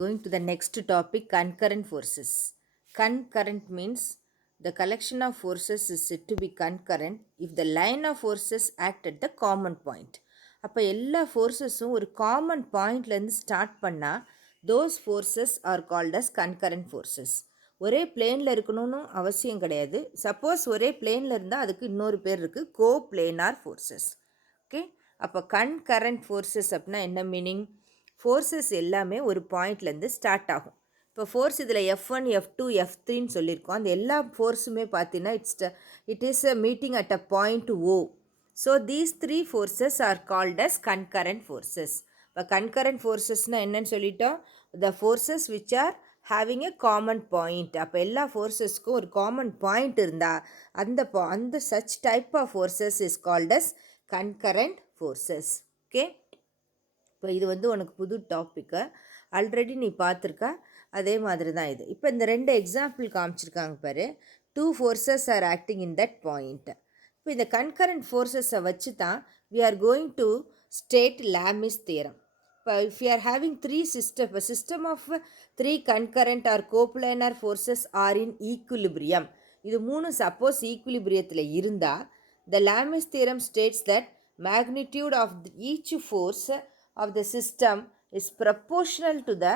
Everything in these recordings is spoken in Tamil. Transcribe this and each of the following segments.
Going to the next topic, concurrent forces. Concurrent means the collection of forces is said to be concurrent if the line of forces act at the common point. அப்போ எல்லா ஃபோர்ஸஸும் ஒரு காமன் பாயிண்ட்லேருந்து ஸ்டார்ட் பண்ணால் those forces are called as concurrent forces. ஒரே பிளேனில் இருக்கணும்னு அவசியம் கிடையாது. சப்போஸ் ஒரே பிளேனில் இருந்தால் அதுக்கு இன்னொரு பேர் இருக்குது, கோ பிளேனார் ஃபோர்ஸஸ். ஓகே, அப்போ கன்கரண்ட் ஃபோர்ஸஸ் அப்படின்னா என்ன மீனிங்? ஃபோர்ஸஸ் எல்லாமே ஒரு பாயிண்ட்லேருந்து ஸ்டார்ட் ஆகும். இப்போ ஃபோர்ஸ் இதில் F1 F2 F3ன்னு சொல்லியிருக்கோம். அந்த எல்லா ஃபோர்ஸுமே பார்த்தீங்கன்னா it is a meeting at a point O. So these three forces are called as concurrent forces. இப்போ கன்கரண்ட் ஃபோர்ஸஸ்னால் என்னன்னு சொல்லிட்டோம், the forces which are having a common point. அப்போ எல்லா ஃபோர்ஸஸ்க்கும் ஒரு காமன் பாயிண்ட் இருந்தால் அந்த such type of forces is called as concurrent forces. Okay, இப்போ இது உனக்கு புது டாப்பிக்கு, ஆல்ரெடி நீ பார்த்துருக்கா. அதே மாதிரி தான் இது. இப்போ இந்த ரெண்டு எக்ஸாம்பிள் காமிச்சிருக்காங்க பாரு. Two forces are acting in that point. இப்போ இந்த கன்கரண்ட் ஃபோர்ஸஸை வச்சு தான் we are going to state Lami's theorem. இப்போ if you are having system of three concurrent or coplanar forces are in equilibrium. இது மூணு சப்போஸ் ஈக்குலிபிரியத்தில் இருந்தால் the Lami's theorem states that magnitude of each force of the system is proportional to the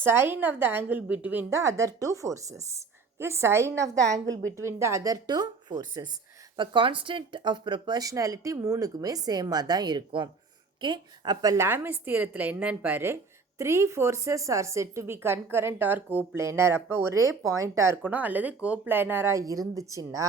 sine of the angle between the other two forces. Okay, sine of the angle between the other two forces. இப்போ கான்ஸ்டன்ட் ஆஃப் ப்ரொபோர்ஷனாலிட்டி மூணுக்குமே சேமாக தான் இருக்கும். ஓகே, அப்போ லாமிஸ் தியரத்தில் என்னன்னு பாரு, three forces are set to be concurrent or coplanar. அப்போ ஒரே பாயிண்ட்டாக இருக்கணும் அல்லது கோப்ளேனராக இருந்துச்சுன்னா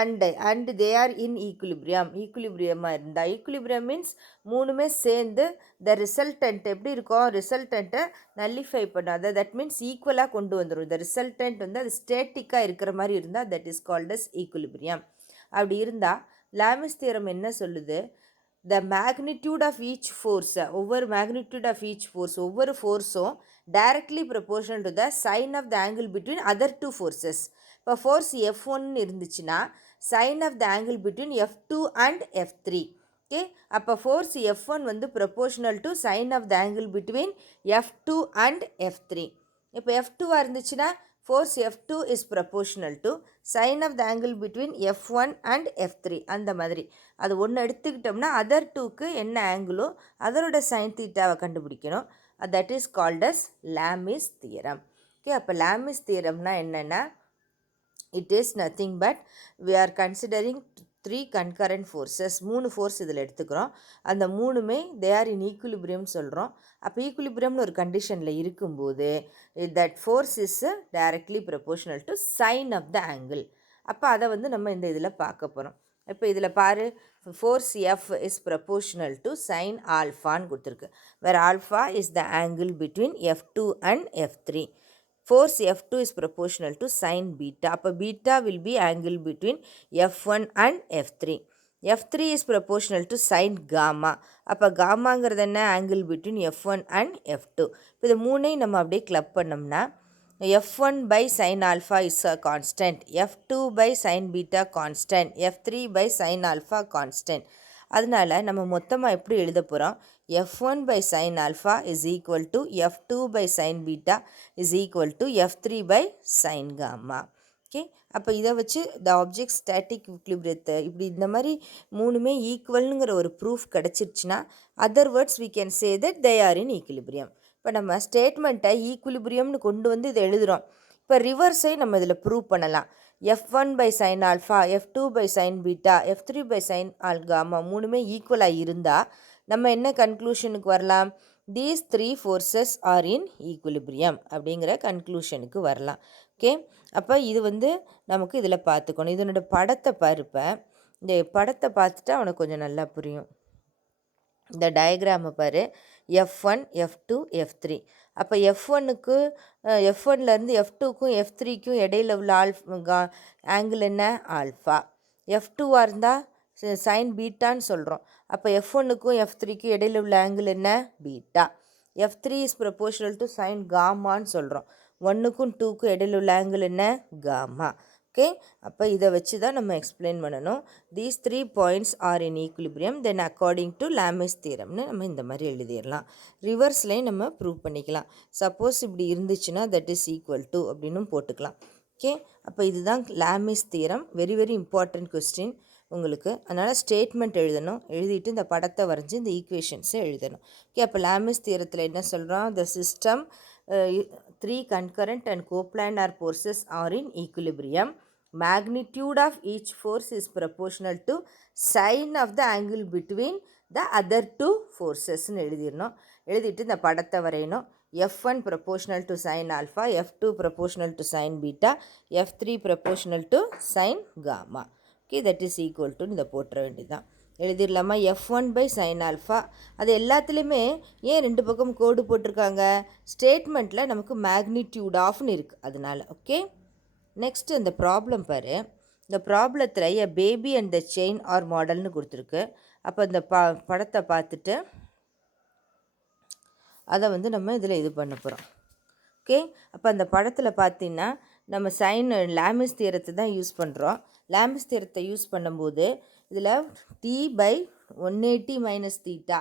அண்ட் தே ஆர் இன் ஈக்குலிபிரியமாக இருந்தால், ஈக்குலிபிரியம் மீன்ஸ் மூணுமே சேர்ந்து த ரிசல்டன்ட் எப்படி இருக்கும், ரிசல்டண்ட்டை நல்லிஃபை பண்ணும். அதை தட் மீன்ஸ் ஈக்குவலாக கொண்டு வந்துடும். த ரிசல்டன்ட் அது ஸ்டேட்டிக்காக இருக்கிற மாதிரி இருந்தால் that is called as equilibrium. அப்படி இருந்தால் லாமிஸ் தியரம் என்ன சொல்லுது, the magnitude of each force, ஒவ்வொரு ஃபோர்ஸும் directly proportional to the sine of the angle between other two forces. இப்போ ஃபோர்ஸ் F1 இருந்துச்சுன்னா sine of the angle between F2 and F3. Okay, அப்போ force F1 proportional to sine of the angle between F2 and F3. இப்போ F2 இருந்துச்சுன்னா force F2 is proportional to sine of the angle between F1 and F3. அந்த மாதிரி அது ஒன்று எடுத்துக்கிட்டோம்னா அதர் டூக்கு என்ன ஆங்கிளோ அதரோட சைன் தீட்டாவை கண்டுபிடிக்கணும். That is called as Lami's theorem. Okay, அப்போ லாமிஸ் தியரம்னா என்னென்னா, it is nothing but we are considering three concurrent forces. மூணு ஃபோர்ஸ் இதில் எடுத்துக்கிறோம். அந்த மூணுமே தே ஆர் இன் ஈக்குலிபிரியம் சொல்கிறோம். அப்போ ஈக்குலிபிரியம்னு ஒரு கண்டிஷனில் இருக்கும்போது that force is directly proportional to sine of the angle. அப்போ அதை நம்ம இந்த இதில் பார்க்க போகிறோம். இப்போ இதில் பாரு, force F is proportional to sine ஆல்ஃபான்னு கொடுத்துருக்கு. Where alpha is the angle between F2 and F3. Force F2 is proportional to sin beta. அப்போ beta will be angle between F1 and F3. F3 is proportional to sin gamma. அப்போ காமாங்கிறது என்ன, angle between F1 and F2. இப்போ இது மூணையும் நம்ம அப்படியே கிளப் பண்ணோம்னா F1 by sin alpha is a constant, F2 by sin beta constant, F3 by sin alpha constant. அதனால் நம்ம மொத்தமாக எப்படி எழுத போகிறோம், F1 by sin alpha is equal to F2 by sin beta is equal to F3 by sin gamma. Okay, அப்போ இதை வச்சு த ஆப்ஜெக்ட் ஸ்டாட்டிக் ஈக்குலிபிரியத்தை இப்படி இந்த மாதிரி மூணுமே ஈக்குவல்ங்கிற ஒரு ப்ரூஃப் கிடச்சிருச்சுன்னா other words we can say that they are in equilibrium. இப்போ நம்ம ஸ்டேட்மெண்ட்டை ஈக்குலிபிரியம்னு கொண்டு வந்து இதை எழுதுகிறோம். இப்போ ரிவர்ஸை நம்ம இதில் ப்ரூவ் பண்ணலாம். F1 by sin alpha, F2 by sin beta, F3 by sin gamma மூணுமே ஈக்குவலாக இருந்தால் நம்ம என்ன கன்க்ளூஷனுக்கு வரலாம், these three forces are in equilibrium அப்படிங்கிற கன்க்ளூஷனுக்கு வரலாம். ஓகே, அப்போ இது நமக்கு இதில் பார்த்துக்கணும். இதனோட படத்தை பாருப்பேன், இந்த படத்தை பார்த்துட்டா அவனுக்கு கொஞ்சம் நல்லா புரியும். இந்த டயக்ராமை பாரு, F1 F2 F3. அப்போ F1க்கு F1லேருந்து F2க்கும் F3க்கும் இடையில உள்ள ஆங்கிள் என்ன, ஆல்ஃபா. F2வாக இருந்தால் சைன் பீட்டான்னு சொல்கிறோம். அப்போ F1க்கும் F3க்கும் இடையில உள்ள ஆங்கிள் என்ன, beta. F3 is proportional to sine காமான்னு சொல்கிறோம். 1க்கும் 2க்கும் இடையில உள்ள ஆங்கிள் என்ன, காமா. ஓகே, அப்போ இதை வச்சு தான் நம்ம எக்ஸ்பிளைன் பண்ணணும். These 3 points are in equilibrium then according to Lami's தியரம்னு நம்ம இந்த மாதிரி எழுதிடலாம். ரிவர்ஸ்லையும் நம்ம ப்ரூவ் பண்ணிக்கலாம். சப்போஸ் இப்படி இருந்துச்சுன்னா தட் இஸ் ஈக்குவல் டு அப்படின்னு போட்டுக்கலாம். ஓகே, அப்போ இதுதான் Lami's theorem. Very very important question உங்களுக்கு. அதனால் ஸ்டேட்மெண்ட் எழுதணும், எழுதிட்டு இந்த படத்தை வரைஞ்சி இந்த ஈக்குவேஷன்ஸை எழுதணும். ஓகே, அப்போ லாமிஸ் தியரத்தில் என்ன சொல்கிறோம்? The system 3 concurrent and coplanar forces are in equilibrium. Magnitude of each force is proportional to sine of the angle between the other two forces ன்னு எழுதிடணும். எழுதிட்டு இந்த படத்தை வரையணும். F1 proportional to sin alpha, F2 proportional to sin beta, F3 proportional to sin gamma. Okay, that is equal to இதை போட்டுற வேண்டியதுதான். எழுதிடலாமா? F1 by sin alpha. அது எல்லாத்துலேயுமே ஏன் 2 பக்கம் கோடு போட்டிருக்காங்க? ஸ்டேட்மெண்ட்டில் நமக்கு மேக்னிடியூட் ஆஃப்னு இருக்குது அதனால். ஓகே, நெக்ஸ்ட்டு இந்த ப்ராப்ளம் பாரு. இந்த ப்ராப்ளத்தில் a baby and the chain are மாடல்னு கொடுத்துருக்கு. அப்போ இந்த படத்தை பார்த்துட்டு அதை நம்ம இதில் இது பண்ண போகிறோம். ஓகே, அப்போ அந்த படத்தில் பார்த்தீங்கன்னா நம்ம லாமிஸ் தியரத்தை தான் யூஸ் பண்ணுறோம். லாமிஸ் தியரத்தை யூஸ் பண்ணும்போது இதில் t by 180 மைனஸ் தீட்டா,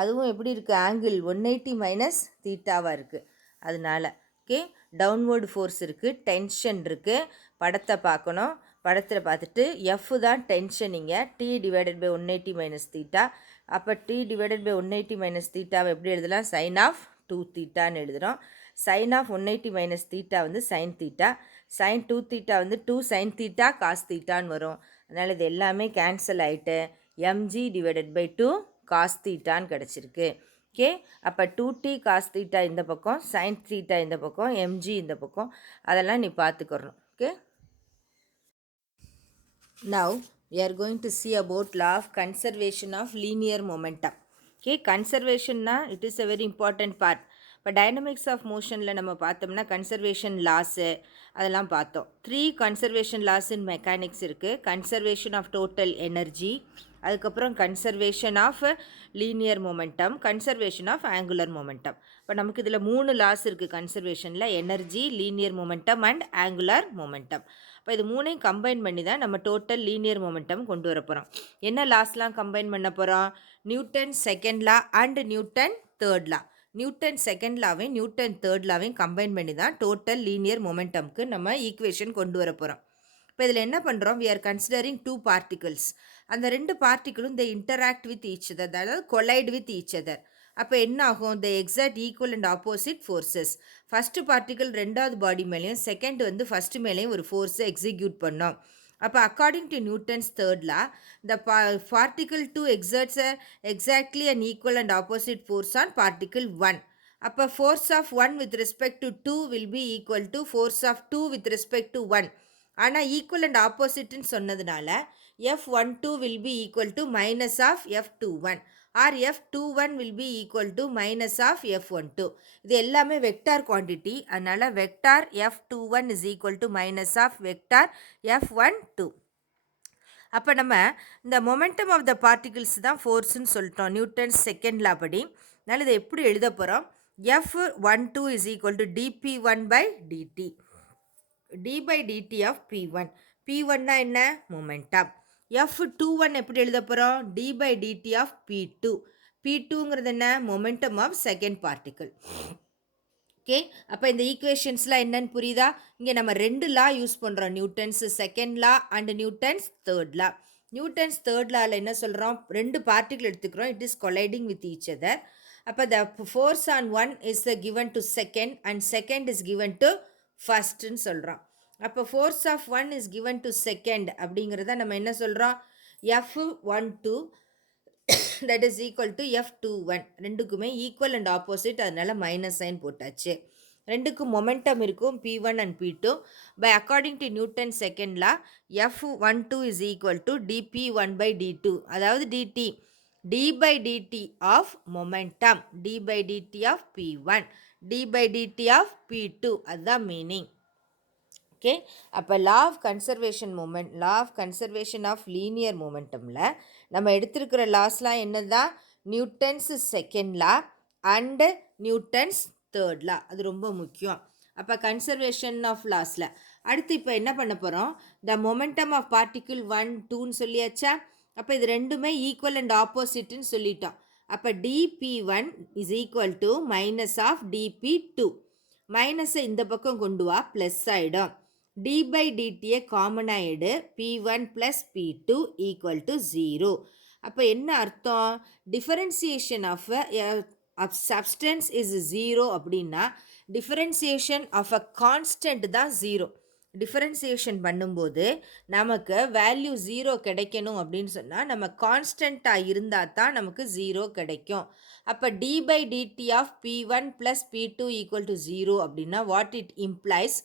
அதுவும் எப்படி இருக்குது? ஆங்கிள் 180 மைனஸ் தீட்டாவாக இருக்குது. அதனால் ஓகே, டவுன்வர்டு ஃபோர்ஸ் இருக்குது, டென்ஷன் இருக்குது. படத்தை பார்க்கணும். படத்தில் பார்த்துட்டு எஃப் தான் டென்ஷன் இங்கே, t divided by 180 minus theta. அப்போ t டிவைடட் பை 180 மைனஸ் தீட்டாவை எப்படி எழுதலாம்? சைன் ஆஃப் 2 தீட்டான்னு எழுதுகிறோம். Sine of 180 minus theta sine theta, sine 2 theta 2 sine theta cos தீட்டான்னு வரும். அதனால் இது எல்லாமே கேன்சல் ஆகிட்டு mg டிவைடட் பை 2 காஸ் தீட்டான்னு கிடச்சிருக்கு. ஓகே, அப்போ 2t காஸ் தீட்டா இந்த பக்கம், சைன் தீட்டா இந்த பக்கம், mg இந்த பக்கம், அதெல்லாம் நீ பார்த்துக்கிறணும். Okay, now we are going to see about law of conservation of linear momentum. Okay, கன்சர்வேஷன்னா it is a very important part. இப்போ டைனமிக்ஸ் ஆஃப் மோஷனில் நம்ம பார்த்தோம்னா கன்சர்வேஷன் லாஸு அதெல்லாம் பார்த்தோம். 3 கன்சர்வேஷன் லாஸ் இன் மெக்கானிக்ஸ் இருக்குது. கன்சர்வேஷன் ஆஃப் டோட்டல் எனர்ஜி, அதுக்கப்புறம் conservation of linear momentum, conservation of angular momentum. இப்போ நமக்கு இதில் 3 லாஸ் இருக்குது கன்சர்வேஷனில்: energy, linear momentum and angular momentum. இப்போ இது 3ஐயும் கம்பைன் பண்ணி தான் நம்ம டோட்டல் லீனியர் மொமெண்டம் கொண்டு வர போகிறோம். என்ன லாஸ்லாம் கம்பைன் பண்ண போகிறோம்? Newton second law and Newton third law. Newton second லாவையும் நியூட்டன் தேர்ட் லாவையும் கம்பைன் பண்ணி தான் டோட்டல் லீனியர் மொமெண்டம்க்கு நம்ம ஈக்குவேஷன் கொண்டு வர போகிறோம். இப்போ இதில் என்ன பண்ணுறோம்? வி ஆர் கன்சிடரிங் 2 பார்ட்டிகிள்ஸ். அந்த 2 பார்ட்டிகிளும் the interact with each other, அதாவது கொலைட் வித் ஈச் அதர். அப்போ என்ன ஆகும்? The exact equal and opposite forces. First particle ரெண்டாவது பாடி மேலேயும், செகண்ட் ஃபஸ்ட்டு மேலேயும் ஒரு ஃபோர்ஸை எக்ஸிக்யூட் பண்ணோம். அப்போ according to Newton's third law, the particle 2 exerts exactly an equal and opposite force on particle 1. அப்போ force of 1 with respect to 2 will be equal to force of 2 with respect to 1. ஆனால் ஈக்குவல் அண்ட் ஆப்போசிட்னு சொன்னதுனால F12 will be equal to minus of F21 or F21 will be equal to minus of F12. இது எல்லாமே வெக்டார் குவான்டிட்டி, அதனால் vector F21 is equal to minus of vector F12. அப்போ நம்ம இந்த மொமெண்டம் ஆஃப் த பார்ட்டிகிள்ஸ் தான் ஃபோர்ஸ்ன்னு சொல்லிட்டோம் நியூட்டன்ஸ் செகண்ட் லா படி. அதனால் இதை எப்படி எழுத போகிறோம்? F12 is equal to dp1 by dt, d by dt of p1. p1னா என்ன? மொமெண்டம். F21 எப்படி எழுத போகிறோம்? d by dt of p2. p2ங்கிறது என்ன? Momentum of second particle. Okay, அப்போ இந்த ஈக்குவேஷன்ஸ்லாம் என்னன்னு புரியுதா? இங்கே நம்ம 2 லா யூஸ் பண்ணுறோம், Newton's second law and Newton's third law. Newton's third லாவில் என்ன சொல்கிறோம்? 2 பார்ட்டிகிள் எடுத்துக்கிறோம், it is colliding with each other. அப்போ the force on one is given to second and second is given to ஃபஸ்ட்டுன்னு சொல்கிறோம். அப்போ force of 1 is given to second அப்படிங்கிறத நம்ம என்ன சொல்கிறோம்? F12 that is equal to F21. ரெண்டுக்குமே ஈக்குவல் அண்ட் ஆப்போசிட், அதனால மைனஸ் சைன் போட்டாச்சு. ரெண்டுக்கும் மொமெண்டம் இருக்கும் P1 and P2. By according to Newton second law F12 is equal to dP1 by d2, அதாவது dt, d by dt of momentum, d by dt of P1, d by dt of P2, அதுதான் மீனிங். ஓகே, அப்போ law of conservation moment, law of conservation of linear மூமெண்டமில் நம்ம எடுத்திருக்கிற லாஸ்லாம் என்ன தான்? Newton's second law and Newton's third law. அது ரொம்ப முக்கியம். அப்போ கன்சர்வேஷன் ஆஃப் லாஸில். அடுத்து இப்போ என்ன பண்ண போகிறோம், த மொமெண்டம் ஆஃப் பார்ட்டிக்கிள் 1 2ன்னு சொல்லியாச்சா. அப்போ இது ரெண்டுமே ஈக்குவல் அண்ட் ஆப்போசிட்னு சொல்லிட்டோம். அப்போ dp1 is equal to minus of dp2. மைனஸை இந்த பக்கம் கொண்டு வா, ப்ளஸ் ஆகிடும். டி பை டிடியை காமனாக எடு, p1 plus p2 equal to 0. அப்போ என்ன அர்த்தம், டிஃபரன்சியேஷன் ஆஃப் சப்ஸ்டன்ஸ் இஸ் 0 அப்படின்னா டிஃபரன்சியேஷன் ஆஃப் அ கான்ஸ்டன்ட் தான் 0. டிஃபரன்சியேஷன் பண்ணும்போது நமக்கு வேல்யூ 0 கிடைக்கணும் அப்படின்னு சொன்னால் நம்ம கான்ஸ்டண்ட்டாக இருந்தால் தான் நமக்கு 0 கிடைக்கும். அப்போ d by dt of p1 plus p2 equal to 0 அப்படின்னா what it implies,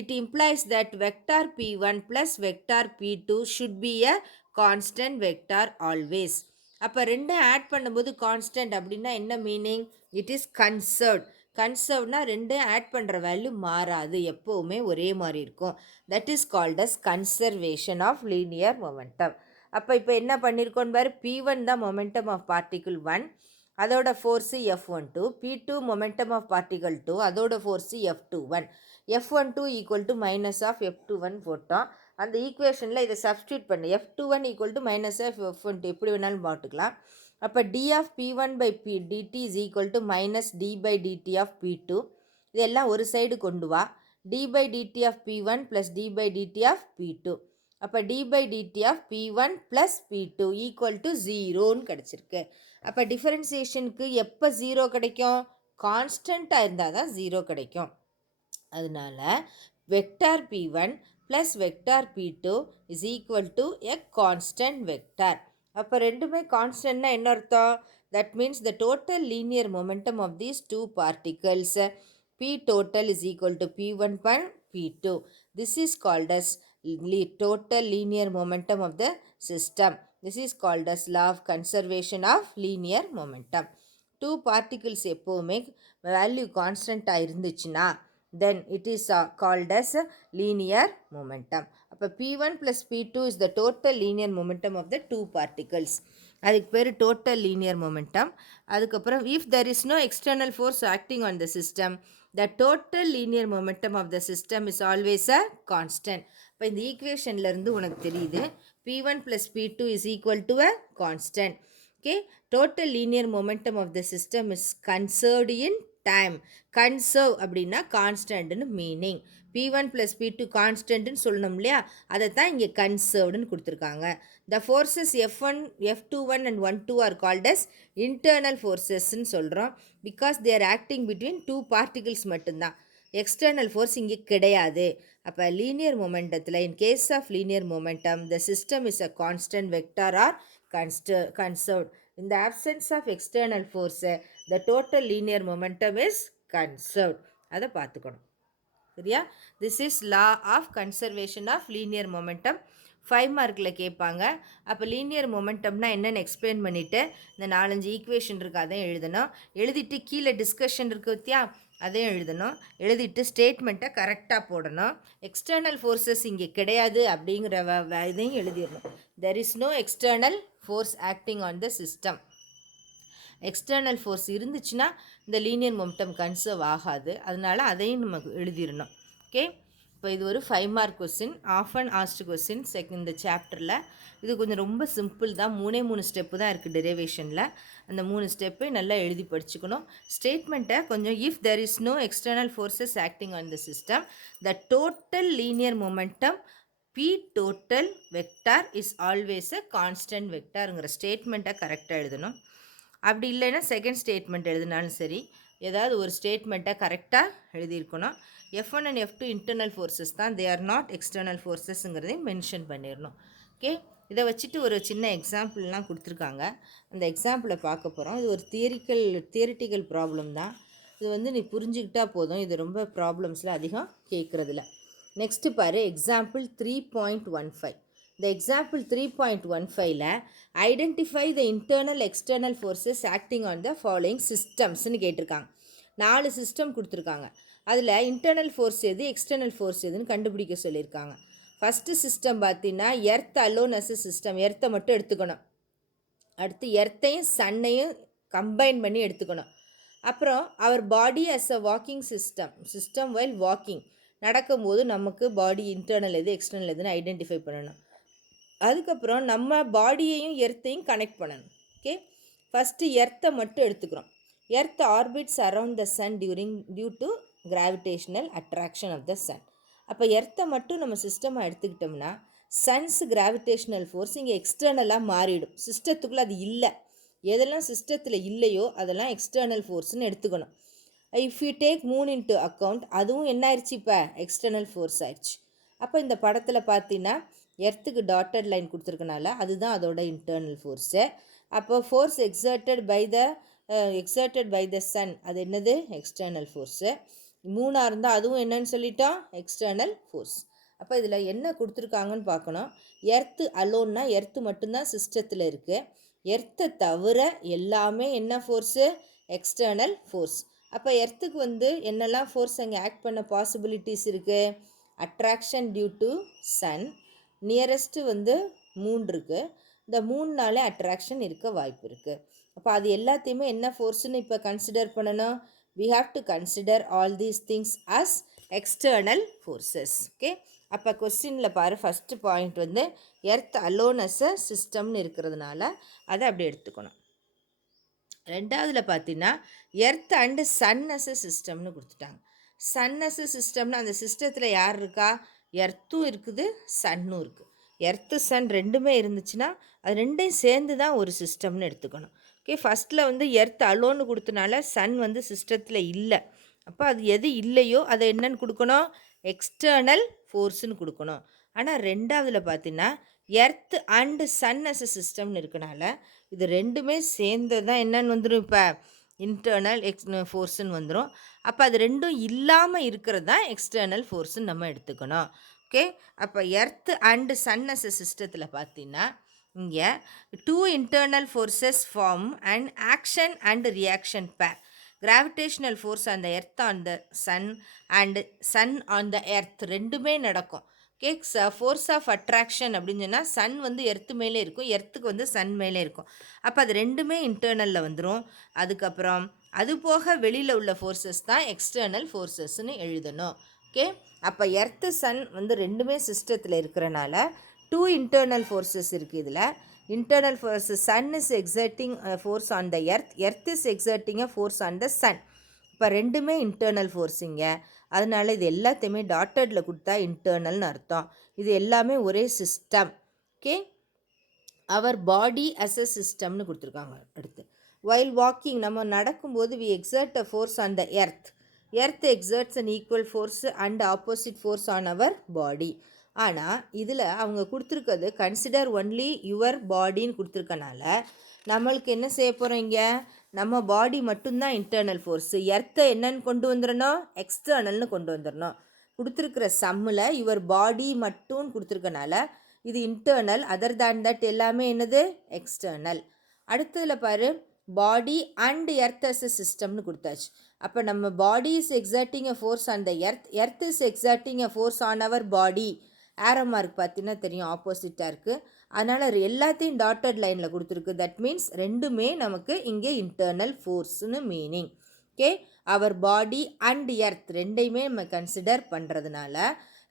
it implies that vector p1 plus vector p2 should be a constant vector always. அப்போ ரெண்டும் ஆட் பண்ணும்போது கான்ஸ்டன்ட் அப்படின்னா என்ன மீனிங், இட் இஸ் கன்சர்வ்ட். கன்சர்வ்னா ரெண்டும் ஆட் பண்ணுற வேல்யூ மாறாது, எப்போவுமே ஒரே மாதிரி இருக்கும். That is called as conservation of linear momentum. அப்போ இப்போ என்ன பண்ணியிருக்கோன்னு பாரு, p1 தான் மொமெண்டம் ஆஃப் பார்ட்டிகிள் 1, அதோட force F12, p2 momentum of particle 2, அதோட force F21. F12 equal to minus of F21 போட்டோம். அந்த ஈக்குவேஷனில் இதை சப்ஸ்டியூட் பண்ணு, F21 equal to minus of F12 எப்படி வேணாலும் போட்டுக்கலாம். அப்போ d of p1 by p dt is equal to minus d by dt of p2. இதெல்லாம் ஒரு சைடு கொண்டு வா, d by dt of p1 plus d by dt of p2. அப்போ d by dt of p1 plus p2 equal to 0ன்னு கிடச்சிருக்கு. அப்போ டிஃபரன்சியேஷனுக்கு எப்போ 0 கிடைக்கும், கான்ஸ்டண்ட்டாக இருந்தால் தான் 0 கிடைக்கும். அதனால vector p1 plus vector p2 is equal to a constant vector. அப்போ ரெண்டுமே கான்ஸ்டன்ட்னா என்ன அர்த்தம், that means the total linear momentum of these two particles p total is equal to p1 by p2. This is called as total linear momentum of the system. This is called as law of conservation of linear momentum. Two particles எப்போவுமே வேல்யூ கான்ஸ்டண்ட்டாக இருந்துச்சுன்னா then it is called as linear momentum. அப்போ p1 plus p2 is the total linear momentum of the two particles. அதுக்கு பேர் total linear momentum. அதுக்கப்புறம் if there is no external force acting on the system, the total linear momentum of the system is always a constant. இப்போ இந்த ஈக்குவேஷன்லேருந்து உனக்கு தெரியுது p1 plus p2 is equal to a constant. Okay, total linear momentum of the system is conserved in time. Conserve அப்படின்னா கான்ஸ்டன்ட்னு மீனிங். p1 ப்ளஸ் p2 கான்ஸ்டன்ட்னு சொல்லணும் இல்லையா, அதை தான் இங்கே கன்சர்வ்டுன்னு கொடுத்துருக்காங்க. The forces F1 F21 and 1 2 are called as internal ஃபோர்ஸஸ்ன்னு சொல்கிறோம். Because they are acting between two particles மட்டும்தான், எக்ஸ்டர்னல் ஃபோர்ஸ் இங்கே கிடையாது. அப்போ லீனியர் மொமெண்டத்தில் in case of linear momentum the system is a constant vector or conserved. In the absence of external force, the total linear momentum is conserved. அதை பார்த்துக்கணும், சரியா. This is law of conservation of linear momentum. 5 மார்க்கில் கேட்பாங்க. அப்போ லீனியர் மொமெண்டம்னா என்னென்னு எக்ஸ்பிளைன் பண்ணிவிட்டு இந்த 4-5 ஈக்குவேஷன் இருக்குது அதையும் எழுதணும். எழுதிட்டு கீழே டிஸ்கஷன் இருக்குது வித்தியா, அதையும் எழுதணும். எழுதிட்டு ஸ்டேட்மெண்ட்டை கரெக்டாக போடணும். எக்ஸ்டர்னல் ஃபோர்ஸஸ் இங்கே கிடையாது அப்படிங்கிற இதையும் எழுதிடணும். There is no external force acting on the system. External force இருந்துச்சுன்னா இந்த லீனியர் மொமெண்டம் கன்சர்வ் ஆகாது, அதனால் அதையும் நமக்கு எழுதிடணும். ஓகே, இப்போ இது ஒரு 5 mark question, often asked question இந்த சாப்டரில். இது கொஞ்சம் ரொம்ப சிம்பிள் தான், 3 ஸ்டெப்பு தான் இருக்குது டெரிவேஷனில். அந்த 3 ஸ்டெப்பு நல்லா எழுதி படிச்சுக்கணும். ஸ்டேட்மெண்ட்டை கொஞ்சம் if there is no external forces acting on the system the total linear momentum p total vector is always a constant vectorங்கிற ஸ்டேட்மெண்ட்டை கரெக்டாக எழுதணும். அப்படி இல்லைன்னா செகண்ட் ஸ்டேட்மெண்ட் எழுதினாலும் சரி, ஏதாவது ஒரு ஸ்டேட்மெண்ட்டை கரெக்டாக எழுதியிருக்கணும். F1 and F2 internal forces தான், தே ஆர் நாட் எக்ஸ்டர்னல் ஃபோர்ஸஸ்ங்கிறதையும் மென்ஷன் பண்ணிடணும். ஓகே, இதை வச்சுட்டு ஒரு சின்ன எக்ஸாம்பிள்லாம் கொடுத்துருக்காங்க, அந்த எக்ஸாம்பிளை பார்க்க போகிறோம். இது ஒரு தியரிட்டிக்கல் ப்ராப்ளம் தான். இது நீ புரிஞ்சுக்கிட்டால் போதும், இது ரொம்ப ப்ராப்ளம்ஸில் அதிகம் கேட்குறதில்ல. நெக்ஸ்ட்டு பாரு, எக்ஸாம்பிள் 3.15. இந்த எக்ஸாம்பிள் 3.15ல் identify the internal external forces acting on the following சிஸ்டம்ஸ்னு கேட்டிருக்காங்க. 4 சிஸ்டம் கொடுத்துருக்காங்க. அதில் இன்டர்னல் ஃபோர்ஸ் எது, எக்ஸ்டர்னல் ஃபோர்ஸ் எதுன்னு கண்டுபிடிக்க சொல்லியிருக்காங்க. ஃபஸ்ட்டு சிஸ்டம் பார்த்தீங்கன்னா எர்த் அலோன் அஸ் சிஸ்டம், எர்த்தை மட்டும் எடுத்துக்கணும். அடுத்து எர்த்தையும் சன்னையும் கம்பைன் பண்ணி எடுத்துக்கணும். அப்புறம் our body as a walking system while walking, நடக்கும்போது நமக்கு பாடி இன்டர்னல் எது எக்ஸ்டர்னல் எதுன்னு ஐடென்டிஃபை பண்ணணும். அதுக்கப்புறம் நம்ம பாடியையும் எர்த்தையும் கனெக்ட் பண்ணணும். ஓகே, ஃபஸ்ட்டு எர்த்தை மட்டும் எடுத்துக்கிறோம். Earth orbits around the sun due to gravitational attraction of the sun. அப்போ எர்த்தை மட்டும் நம்ம சிஸ்டமாக எடுத்துக்கிட்டோம்னா சன்ஸ் கிராவிடேஷனல் ஃபோர்ஸ் இங்கே எக்ஸ்டர்னலாக மாறிடும். சிஸ்டத்துக்குள்ளே அது இல்லை. எதெல்லாம் சிஸ்டத்தில் இல்லையோ அதெல்லாம் எக்ஸ்டர்னல் ஃபோர்ஸ்னு எடுத்துக்கணும். If you take Moon into account, அதுவும் என்ன ஆயிடுச்சு, இப்போ எக்ஸ்டர்னல் ஃபோர்ஸ் ஆயிடுச்சு. அப்போ இந்த படத்தில் பார்த்தீங்கன்னா எர்த்துக்கு டாட்டட் லைன் கொடுத்துருக்கனால அதுதான் அதோட இன்டர்னல் ஃபோர்ஸு. அப்போ force exerted by the sun, அது என்னது, எக்ஸ்டர்னல் ஃபோர்ஸு. மூணாக இருந்தால் அதுவும் என்னன்னு சொல்லிட்டோம், எக்ஸ்டர்னல் ஃபோர்ஸ். அப்போ இதில் என்ன கொடுத்துருக்காங்கன்னு பார்க்கணும். எர்த்து அலோன்னா எர்த்து மட்டும்தான் சிஸ்டத்தில் இருக்குது. எர்த்தை தவிர எல்லாமே என்ன ஃபோர்ஸு, எக்ஸ்டர்னல் ஃபோர்ஸ். அப்போ எர்த்துக்கு என்னெல்லாம் ஃபோர்ஸ் அங்கே ஆக்ட் பண்ண பாசிபிலிட்டிஸ் இருக்குது, attraction due to sun, nearest moon இருக்குது. இந்த மூணுனாலே அட்ராக்ஷன் இருக்க வாய்ப்பு இருக்குது. அப்போ அது எல்லாத்தையுமே என்ன ஃபோர்ஸ்னு இப்போ கன்சிடர் பண்ணணும். we have to consider all these things as external forces. Okay, அப்போ கொஸ்டினில் பாரு, first point earth alone as a சிஸ்டம்னு இருக்கிறதுனால அதை அப்படி எடுத்துக்கணும். ரெண்டாவதுல பார்த்தீங்கன்னா earth and sun as a சிஸ்டம்னு கொடுத்துட்டாங்க. சன் அஸ் அ சிஸ்டம்னு அந்த சிஸ்டத்தில் யார் இருக்கா, எர்த்தும் இருக்குது சன்னும் இருக்குது. எர்த்து சன் ரெண்டுமே இருந்துச்சுன்னா அது ரெண்டையும் சேர்ந்து தான் ஒரு சிஸ்டம்னு எடுத்துக்கணும். ஓகே, ஃபஸ்ட்டில் எர்த் அலோன்னு கொடுத்தனால சன் சிஸ்டத்தில் இல்லை. அப்போ அது எது இல்லையோ அதை என்னன்னு கொடுக்கணும், எக்ஸ்டர்னல் ஃபோர்ஸுன்னு கொடுக்கணும். ஆனால் ரெண்டாவதுல பார்த்தீங்கன்னா earth and sun as a சிஸ்டம்னு இருக்கனால இது ரெண்டுமே சேர்ந்து தான் என்னன்னு வந்துடும், இப்போ இன்டர்னல் ஃபோர்ஸுன்னு வந்துடும். அப்போ அது ரெண்டும் இல்லாமல் இருக்கிறது தான் எக்ஸ்டர்னல் ஃபோர்ஸுன்னு நம்ம எடுத்துக்கணும். ஓகே, அப்போ earth and sun as a சிஸ்டத்தில் பார்த்தீங்கன்னா இங்கே 2 internal forces form an action and reaction pair. Gravitational force on the earth on the sun and sun on the earth ரெண்டுமே நடக்கும். ஓகே, ஃபோர்ஸ் ஆஃப் அட்ராக்ஷன் அப்படின்னு சொன்னால் சன் எர்த்து மேலே இருக்கும், எர்த்துக்கு சன் மேலே இருக்கும். அப்போ அது ரெண்டுமே இன்டர்னலில் வந்துடும். அதுக்கப்புறம் அது போக வெளியில் உள்ள ஃபோர்ஸஸ் தான் எக்ஸ்டர்னல் ஃபோர்ஸஸ்ன்னு எழுதணும். ஓகே, அப்போ எர்த்து சன் ரெண்டுமே சிஸ்டத்தில் இருக்கிறனால 2 internal forces இருக்குது. இதில் internal forces, sun is exerting a force on the earth is exerting a force on the sun. இப்போ ரெண்டுமே இன்டர்னல் ஃபோர்ஸிங்க. அதனால் இது எல்லாத்தையுமே டாட்டடில் கொடுத்தா இன்டர்னல்னு அர்த்தம். இது எல்லாமே ஒரே system. Okay, our body as a சிஸ்டம்னு கொடுத்துருக்காங்க. அடுத்து வைல் வாக்கிங், நம்ம நடக்கும்போது we exert a force on the earth exerts an equal force and opposite force on our body. ஆனால் இதில் அவங்க கொடுத்துருக்கிறது கன்சிடர் ஒன்லி யுவர் பாடின்னு கொடுத்துருக்கனால நம்மளுக்கு என்ன செய்ய போகிறோம், இங்கே நம்ம பாடி மட்டும்தான் இன்டர்னல் ஃபோர்ஸு, எர்த்தை என்னன்னு கொண்டு வந்துடணும், எக்ஸ்டர்னல்னு கொண்டு வந்துடணும். கொடுத்துருக்கிற சம்மில் யுவர் பாடி மட்டும்னு கொடுத்துருக்கனால இது இன்டர்னல், அதர் தேன் தட் எல்லாமே என்னது, எக்ஸ்டர்னல். அடுத்ததில் பாரு, body and earth as a சிஸ்டம்னு கொடுத்தாச்சு. அப்போ நம்ம body is exerting a force on the earth is exerting a force on our body. Arrow mark பார்த்தீங்கன்னா தெரியும், ஆப்போசிட்டாக இருக்குது. அதனால் எல்லாத்தையும் டாட்டட் லைனில் கொடுத்துருக்கு. தட் மீன்ஸ் ரெண்டுமே நமக்கு இங்கே இன்டர்னல் ஃபோர்ஸ்னு meaning. Okay, our body and earth ரெண்டையுமே நம்ம கன்சிடர் பண்ணுறதுனால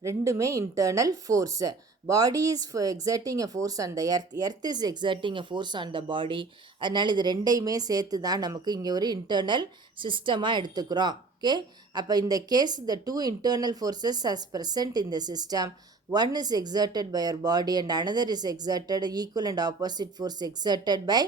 ரெண்டுமே internal force. Body is exerting a force on the earth is exerting a force on the body. அதனால் இது ரெண்டையுமே சேர்த்து தான் நமக்கு இங்கே ஒரு இன்டர்னல் சிஸ்டமாக எடுத்துக்கிறோம். ஓகே, அப்போ இந்த case the 2 internal forces as present in the system, one is exerted by your body and another is exerted, equal and opposite force exerted by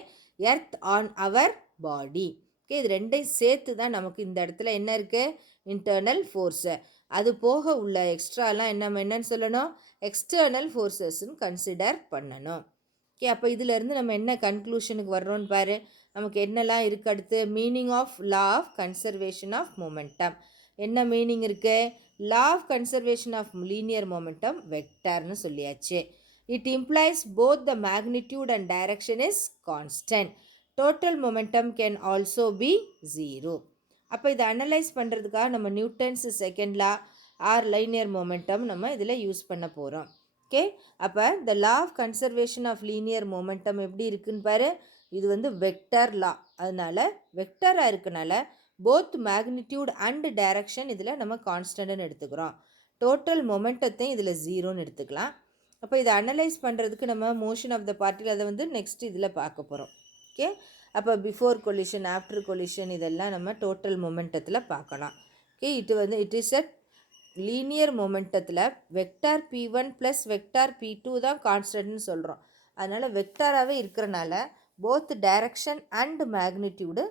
earth on our body. Okay, இது ரெண்டையும் சேர்த்து தான் நமக்கு இந்த இடத்துல என்ன இருக்குது, இன்டர்னல் ஃபோர்ஸு. அது போக உள்ள எக்ஸ்ட்ராலாம் என்னன்னு சொல்லணும், எக்ஸ்டர்னல் ஃபோர்ஸஸ்ன்னு கன்சிடர் பண்ணணும். ஓகே, அப்போ இதிலேருந்து நம்ம என்ன கன்க்ளூஷனுக்கு வர்றோன்னு பாரு. நமக்கு என்னெல்லாம் இருக்குது அடுத்து, meaning of law of conservation of momentum. என்ன மீனிங் இருக்குது, law of conservation of linear momentum வெக்டர்னு சொல்லியாச்சு. It implies both the magnitude and direction is constant. Total momentum can also be 0. அப்போ இதை அனலைஸ் பண்ணுறதுக்காக நம்ம Newton's second law or linear momentum நம்ம இதில் யூஸ் பண்ண போகிறோம். ஓகே, அப்போ the law of conservation of linear momentum எப்படி இருக்குன்னு பாரு. இது வெக்டர் லா, அதனால் வெக்டராக இருக்கனால போத் மேக்னிடியூட் அண்ட் டைரக்ஷன் இதில் நம்ம கான்ஸ்டன்ட்னு எடுத்துக்கிறோம். டோட்டல் மொமெண்டத்தையும் இதில் ஜீரோன்னு எடுத்துக்கலாம். அப்போ இதை அனலைஸ் பண்ணுறதுக்கு நம்ம மோஷன் ஆஃப் த பார்ட்டிகள் அதை வந்து நெக்ஸ்ட் இதில் பார்க்க போகிறோம். ஓகே, அப்போ பிஃபோர் கொலிஷன் ஆஃப்டர் கொலிஷன் இதெல்லாம் நம்ம டோட்டல் மொமெண்டத்தில் பார்க்கலாம். Okay, it is a linear மொமெண்டத்தில் vector P1 plus vector P2 தான் கான்ஸ்டன்ட்னு சொல்கிறோம். அதனால் வெக்டாராகவே இருக்கிறனால போத் டைரக்ஷன் அண்ட் மேக்னிடியூடு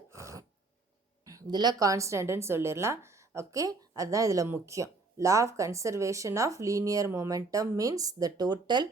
இதில் கான்ஸ்டன்ட்னு சொல்லிடலாம். ஓகே, அதுதான் இதில் முக்கியம். Law of conservation of linear momentum means the total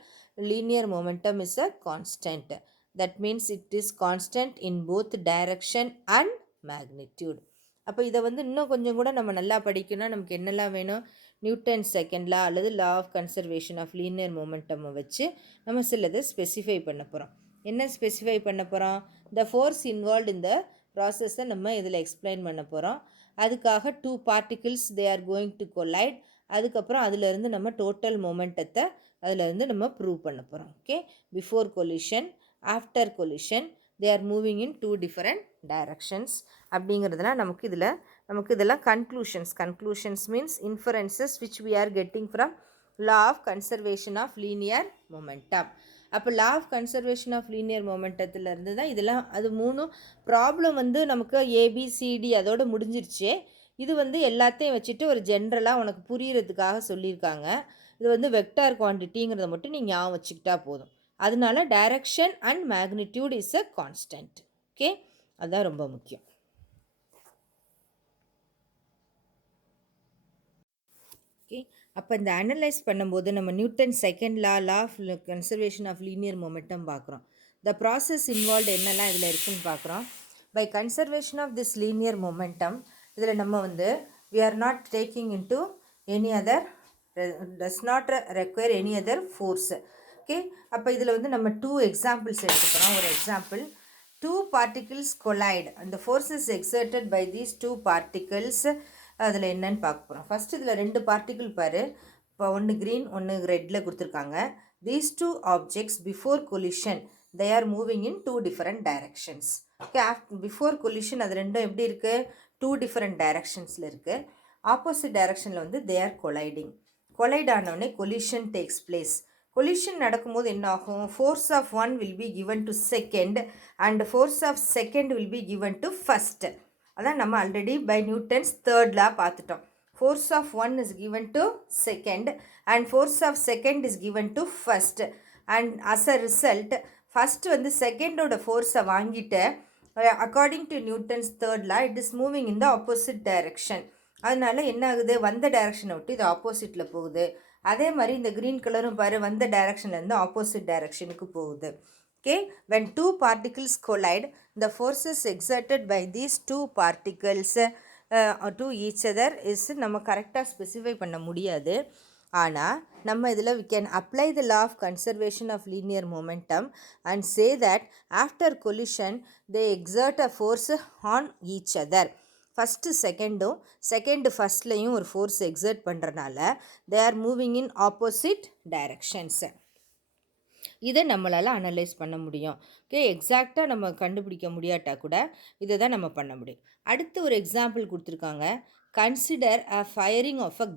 linear momentum is a constant. That means it is constant in both direction and magnitude. அப்போ இதை வந்து இன்னும் கொஞ்சம் கூட நம்ம நல்லா படிக்கணும். நமக்கு என்னெல்லாம் வேணும்? நியூட்டன் செகண்ட் லா அல்லது law of conservation of linear மொமெண்டமை வச்சு நம்ம சிலதை ஸ்பெசிஃபை பண்ண போகிறோம். என்ன ஸ்பெசிஃபை பண்ண போகிறோம்? த ஃபோர்ஸ் இன்வால்வ் இந்த ப்ராசஸை நம்ம இதில் எக்ஸ்பிளைன் பண்ண போகிறோம். அதுக்காக 2 particles they are going to collide. அதுக்கப்புறம் அதிலிருந்து நம்ம டோட்டல் மொமெண்டத்தை அதிலிருந்து நம்ம ப்ரூவ் பண்ண போகிறோம். Okay, before collision after collision they are moving in 2 different directions அப்படிங்கிறதுலாம் நமக்கு இதெல்லாம் conclusions means inferences which we are getting from law of conservation of linear momentum. அப்போ law of conservation of linear மொமெண்டத்துலேருந்து தான் இதெல்லாம் அது 3 ப்ராப்ளம் வந்து நமக்கு ஏபிசிடி அதோடு முடிஞ்சிருச்சு. இது வந்து எல்லாத்தையும் வச்சுட்டு ஒரு ஜென்ரலாக உனக்கு புரிகிறதுக்காக சொல்லியிருக்காங்க. இது வந்து வெக்டார் குவான்டிட்டிங்கிறத மட்டும் நீ ஞாபகம் வச்சுக்கிட்டா போதும். அதனால direction and magnitude is a constant. Okay, அதுதான் ரொம்ப முக்கியம். ஓகே, அப்போ இந்த அனலைஸ் பண்ணும்போது நம்ம Newton second law of conservation of linear momentum பார்க்குறோம். த ப்ராசஸ் இன்வால்வ்டு என்னெல்லாம் இதில் இருக்குதுன்னு பார்க்குறோம். By conservation of this linear momentum இதில் நம்ம வந்து we are not taking into any other does not require any other force. Okay, அப்போ இதில் வந்து நம்ம 2 எக்ஸாம்பிள்ஸ் எடுத்துக்கிறோம். ஒரு example, 2 particles collide and the force is exerted by these 2 particles. அதில் என்னன்னு பார்க்க போகிறோம். ஃபஸ்ட்டு இதில் 2 பார்ட்டிகிள் பாரு. இப்போ ஒன்று க்ரீன் ஒன்று ரெட்டில் கொடுத்துருக்காங்க. these 2 objects before collision they are moving in 2 different directions. Okay, before collision அது ரெண்டும் எப்படி இருக்குது? 2 different directionsல இருக்குது. ஆப்போசிட் டைரக்ஷனில் வந்து they are colliding. கொலைட் ஆனோடனே கொலிஷன் டேக்ஸ் பிளேஸ். கொலிஷன் நடக்கும்போது என்ன ஆகும்? Force of 1 will be given to second and force of second will be given to first. அதான் நம்ம already by Newton's third law பார்த்துட்டோம். Force of 1 is given to second and force of second is given to first. and as a result first வந்து செகண்டோட ஃபோர்ஸை வாங்கிட்டு according to Newton's third law it is moving in the opposite direction. அதனால என்ன ஆகுது? வந்த டைரக்ஷனை விட்டு இது ஆப்போசிட்டில் போகுது. அதே மாதிரி இந்த க்ரீன் கலரும் பாரு, வந்த டைரக்ஷன்லேருந்து ஆப்போசிட் டைரக்ஷனுக்கு போகுது. Okay, when 2 particles collide the forces exerted by these 2 particles to each other is நம்ம கரெக்டாக ஸ்பெசிஃபை பண்ண முடியாது. ஆனால் நம்ம இதில் we can apply the law of conservation of linear momentum and say that after collision they exert a force on each other. First second ஃபஸ்ட்லேயும் ஒரு ஃபோர்ஸ் எக்ஸர்ட் பண்ணுறனால they are moving in opposite directions. இதை நம்மளால் அனலைஸ் பண்ண முடியும். ஓகே, எக்ஸாக்டாக நம்ம கண்டுபிடிக்க முடியாட்டா கூட இதை தான் நம்ம பண்ண முடியும். அடுத்து ஒரு எக்ஸாம்பிள் கொடுத்துருக்காங்க. Consider a firing of a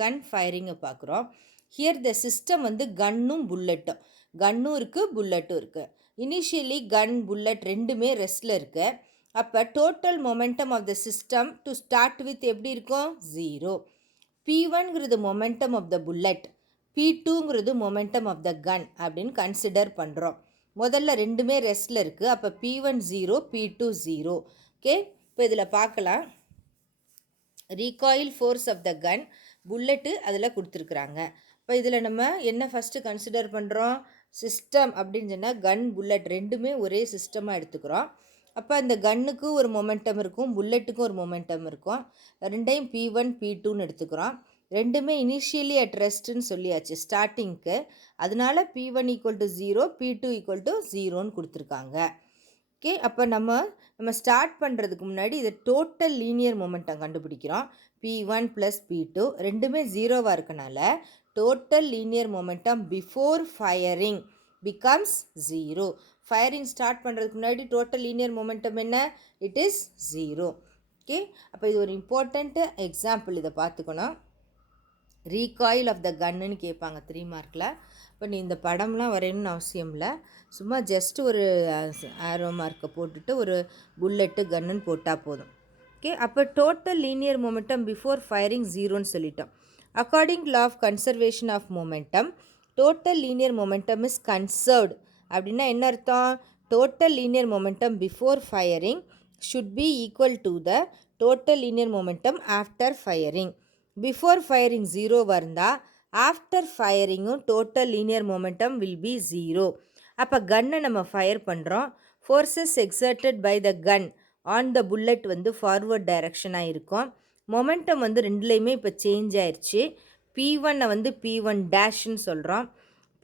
gun ஃபயரிங்கை பார்க்குறோம். ஹியர் த சிஸ்டம் வந்து கன்னும் இருக்குது புல்லட்டும் இருக்குது. இனிஷியலி கன் புல்லட் ரெண்டுமே ரெஸ்ட்டில் இருக்குது. அப்போ total momentum of the system to start with எப்படி இருக்கும்? 0. P1ங்கிறது மொமெண்டம் ஆஃப் த புல்லட், P2ங்கிறது மொமெண்டம் ஆஃப் த கன் அப்படின்னு கன்சிடர் பண்ணுறோம். முதல்ல ரெண்டுமே ரெஸ்ட்டில் இருக்குது. அப்போ P1 0 P2 0. ஓகே, இப்போ இதில் பார்க்கலாம். Recoil force of the gun bullet அதில் கொடுத்துருக்குறாங்க. இப்போ இதில் நம்ம என்ன ஃபஸ்ட்டு கன்சிடர் பண்ணுறோம்? சிஸ்டம் அப்படின்னு சொன்னால் கன் புல்லட் ரெண்டுமே ஒரே சிஸ்டமாக எடுத்துக்கிறோம். அப்போ அந்த கன்னுக்கு ஒரு மொமெண்டம் இருக்கும், புல்லட்டுக்கும் ஒரு மொமெண்டம் இருக்கும். ரெண்டையும் P1 P2ன்னு எடுத்துக்கிறோம். ரெண்டுமே இனிஷியலி அட் ரெஸ்ட்டுன்னு சொல்லியாச்சு ஸ்டார்டிங்க்கு. அதனால P1 = 0 P2 = 0ன்னு கொடுத்துருக்காங்க. ஓகே, அப்போ நம்ம ஸ்டார்ட் பண்ணுறதுக்கு முன்னாடி இதை டோட்டல் லீனியர் மொமெண்டம் கண்டுபிடிக்கிறோம். P1 + P2 ரெண்டுமே 0வாக இருக்கனால total linear momentum before firing becomes 0. Firing start பண்ணுறதுக்கு முன்னாடி டோட்டல் லீனியர் மொமெண்டம் என்ன? It is 0. ஓகே, அப்போ இது ஒரு இம்பார்ட்டண்ட்டு எக்ஸாம்பிள், இதை பார்த்துக்கணும். ரீகாயில் ஆஃப் த கன்னுன்னு கேட்பாங்க 3 மார்க்கில். இப்போ நீ இந்த படம்லாம் வரையணும்னு அவசியம் இல்லை, சும்மா ஜஸ்ட் ஒரு ஆரோ மார்க்கை போட்டுட்டு ஒரு புல்லெட்டு கன்னுன்னு போட்டால் போதும். ஓகே, அப்போ total linear momentum before firing ஜீரோன்னு சொல்லிட்டோம். According law of conservation of momentum, total linear momentum is conserved. அப்படின்னா என்ன அர்த்தம்? Total linear momentum before firing should be equal to the total linear momentum after firing. Before firing 0 இருந்தால் ஆஃப்டர் ஃபயரிங்கும் total linear momentum will be 0. அப்போ கன்னை நம்ம ஃபயர் பண்ணுறோம். Forces exerted by the gun on the bullet வந்து ஃபார்வர்ட் டைரக்ஷனாக இருக்கும். மொமெண்டம் வந்து ரெண்டுலேயுமே இப்போ சேஞ்ச் ஆயிடுச்சு. P1 வந்து P1 டேஷ்ன்னு சொல்கிறோம்,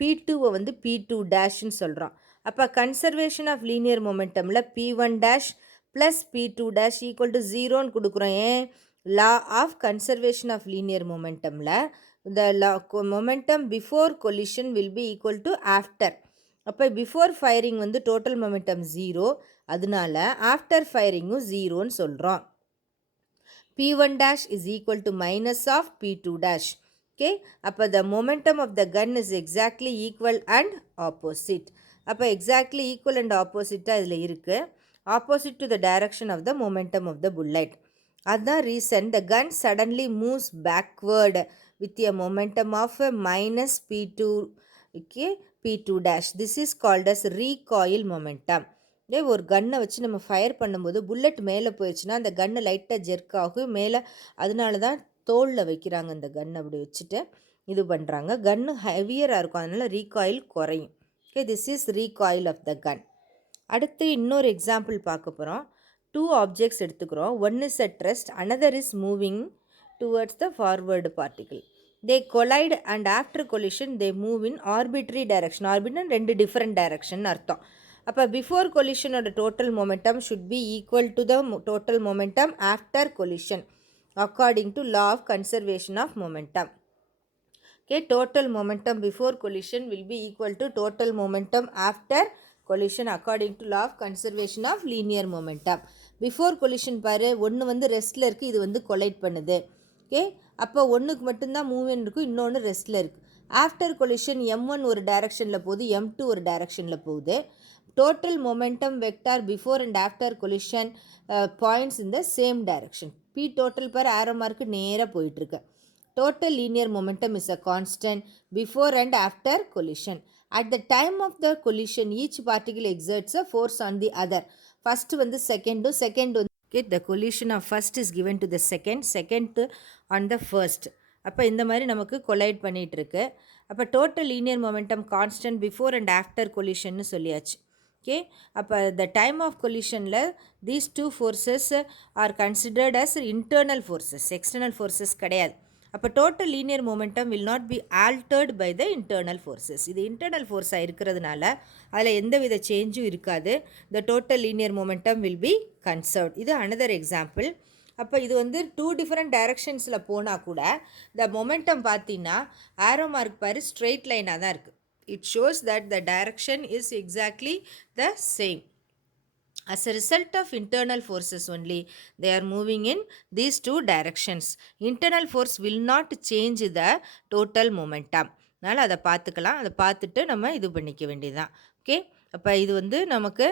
P2 வந்து P2 டேஷ்ன்னு சொல்கிறோம். அப்போ கன்சர்வேஷன் ஆஃப் லீனியர் மொமெண்டமில் P1 dash plus P2 dash equal to 0ன்னு கொடுக்குறோம். ஏன்? Law of conservation of linear மொமெண்டமில் the momentum before collision will be equal to after. அப்போ பிஃபோர் ஃபயரிங் வந்து டோட்டல் மொமெண்டம் 0, அதனால ஆஃப்டர் ஃபயரிங்கும் 0ன்னு சொல்கிறோம். P1 dash is equal to minus of P2 dash. Okay, அப்போ the momentum of the gun is exactly equal and opposite. அப்போ exactly equal and opposite இதில் இருக்குது. Opposite to the direction of the momentum of the bullet. அதுதான் reason the gun suddenly moves backward with a momentum of minus P2, okay, P2 dash. This is called as recoil momentum. ஒரு கன்னை வச்சு நம்ம ஃபயர் பண்ணும்போது புல்லட் மேலே போயிடுச்சுன்னா அந்த கன்று லைட்டாக ஜெர்க் ஆகும் மேலே. அதனால தான் தோளில் வைக்கிறாங்க இந்த கன், அப்படி வச்சுட்டு இது பண்ணுறாங்க. கன்று ஹெவியராக இருக்கும், அதனால் ரீகாயில் குறையும். Okay, this is recoil of the gun. அடுத்து இன்னொரு எக்ஸாம்பிள் பார்க்க போகிறோம். 2 ஆப்ஜெக்ட்ஸ் எடுத்துக்கிறோம். One is at rest, another is moving towards the forward particle. They collide and after collision they move in arbitrary direction. ஆர்பிட்னா 2 டிஃப்ரெண்ட் டைரக்ஷன் அர்த்தம். அப்போ பிஃபோர் கொலிஷனோட total momentum should be equal to the total momentum after collision according to law of conservation of momentum. Okay, total momentum before collision will be equal to total momentum after collision according to law of conservation of linear momentum. Before collision பாரு, ஒன்று வந்து ரெஸ்ட்டில் இருக்குது, இது வந்து கொலைட் பண்ணுது. ஓகே, அப்போ ஒன்றுக்கு மட்டும்தான் மூவ்மெண்ட் இருக்கும், இன்னொன்று ரெஸ்ட்டில் இருக்குது. ஆஃப்டர் கொலிஷன் M1 ஒரு டைரக்ஷனில் போகுது, M2 ஒரு டைரக்ஷனில் போகுது. Total momentum vector before and after collision points in the same direction. P total bar arrow mark நேராக போயிட்டுருக்கு. Total linear momentum is a constant before and after collision. At the time of the collision, each particle exerts a force on the other. First வந்து second வந்து okay, the collision of first is given to the second on the first. அப்போ இந்த மாதிரி நமக்கு கொலைட் பண்ணிகிட்டு இருக்கு. அப்போ total linear momentum constant before and after கொலிஷன்னு சொல்லியாச்சு. ஓகே, அப்போ த டைம் ஆஃப் கொலிஷனில் these 2 forces are considered as internal forces, external forces கிடையாது. அப்போ total linear momentum will not be altered by the internal forces. இது இன்டர்னல் ஃபோர்ஸாக இருக்கிறதுனால அதில் எந்த வித சேஞ்சும் இருக்காது. The total linear momentum will be conserved. இது அனதர் எக்ஸாம்பிள். அப்போ இது வந்து 2 டிஃப்ரெண்ட் டைரக்ஷன்ஸில் போனால் கூட த மொமெண்டம் பார்த்தீங்கன்னா ஆரோ மார்க் பாரு ஸ்ட்ரெயிட் லைனாக தான் இருக்குது. It shows that the direction is exactly the same. As a result of internal forces only, they are moving in these 2 directions. Internal force will not change the total momentum. அதனால் அதை பார்த்துக்கலாம். அதை பார்த்துட்டு நம்ம இது பண்ணிக்க வேண்டியதுதான். ஓகே, அப்போ இது வந்து நமக்கு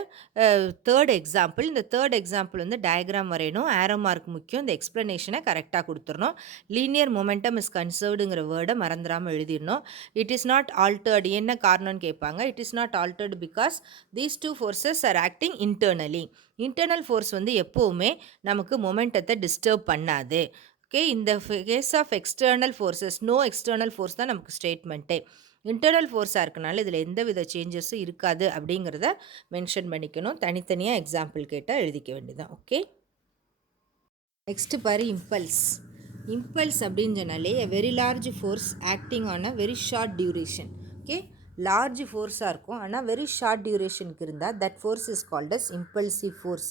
தேர்ட் எக்ஸாம்பிள். இந்த தேர்ட் எக்ஸாம்பிள் வந்து டயக்ராம் வரையணும், ஆரோ மார்க் முக்கியம், இந்த எக்ஸ்ப்ளனேஷனை கரெக்டாக கொடுத்துடணும். லீனியர் மொமெண்டம் இஸ் கன்சர்வ்டுங்கிற வேர்டை மறந்துடாமல் எழுதிடணும். It is not altered. என்ன காரணம்னு கேட்பாங்க. It is not altered because these 2 forces are acting internally. Internal force வந்து எப்போவுமே நமக்கு மொமெண்டத்தை டிஸ்டர்ப் பண்ணாது. ஓகே, இந்த case of external forces, no external force தான் நமக்கு ஸ்டேட்மெண்ட்டே. இன்டர்னல் ஃபோர்ஸாக இருக்கனால இதில் எந்த வித சேஞ்சஸும் இருக்காது அப்படிங்கிறத மென்ஷன் பண்ணிக்கணும். தனித்தனியாக எக்ஸாம்பிள் கேட்டால் எழுதிக்க வேண்டியதான். ஓகே, நெக்ஸ்ட்டு பாரு இம்பல்ஸ். இம்பல்ஸ் அப்படின்னு சொன்னாலே a very large force acting on a very short duration. Okay, large ஃபோர்ஸாக இருக்கும் ஆனால் வெரி ஷார்ட் டியூரேஷனுக்கு இருந்தால் that force is called as impulsive force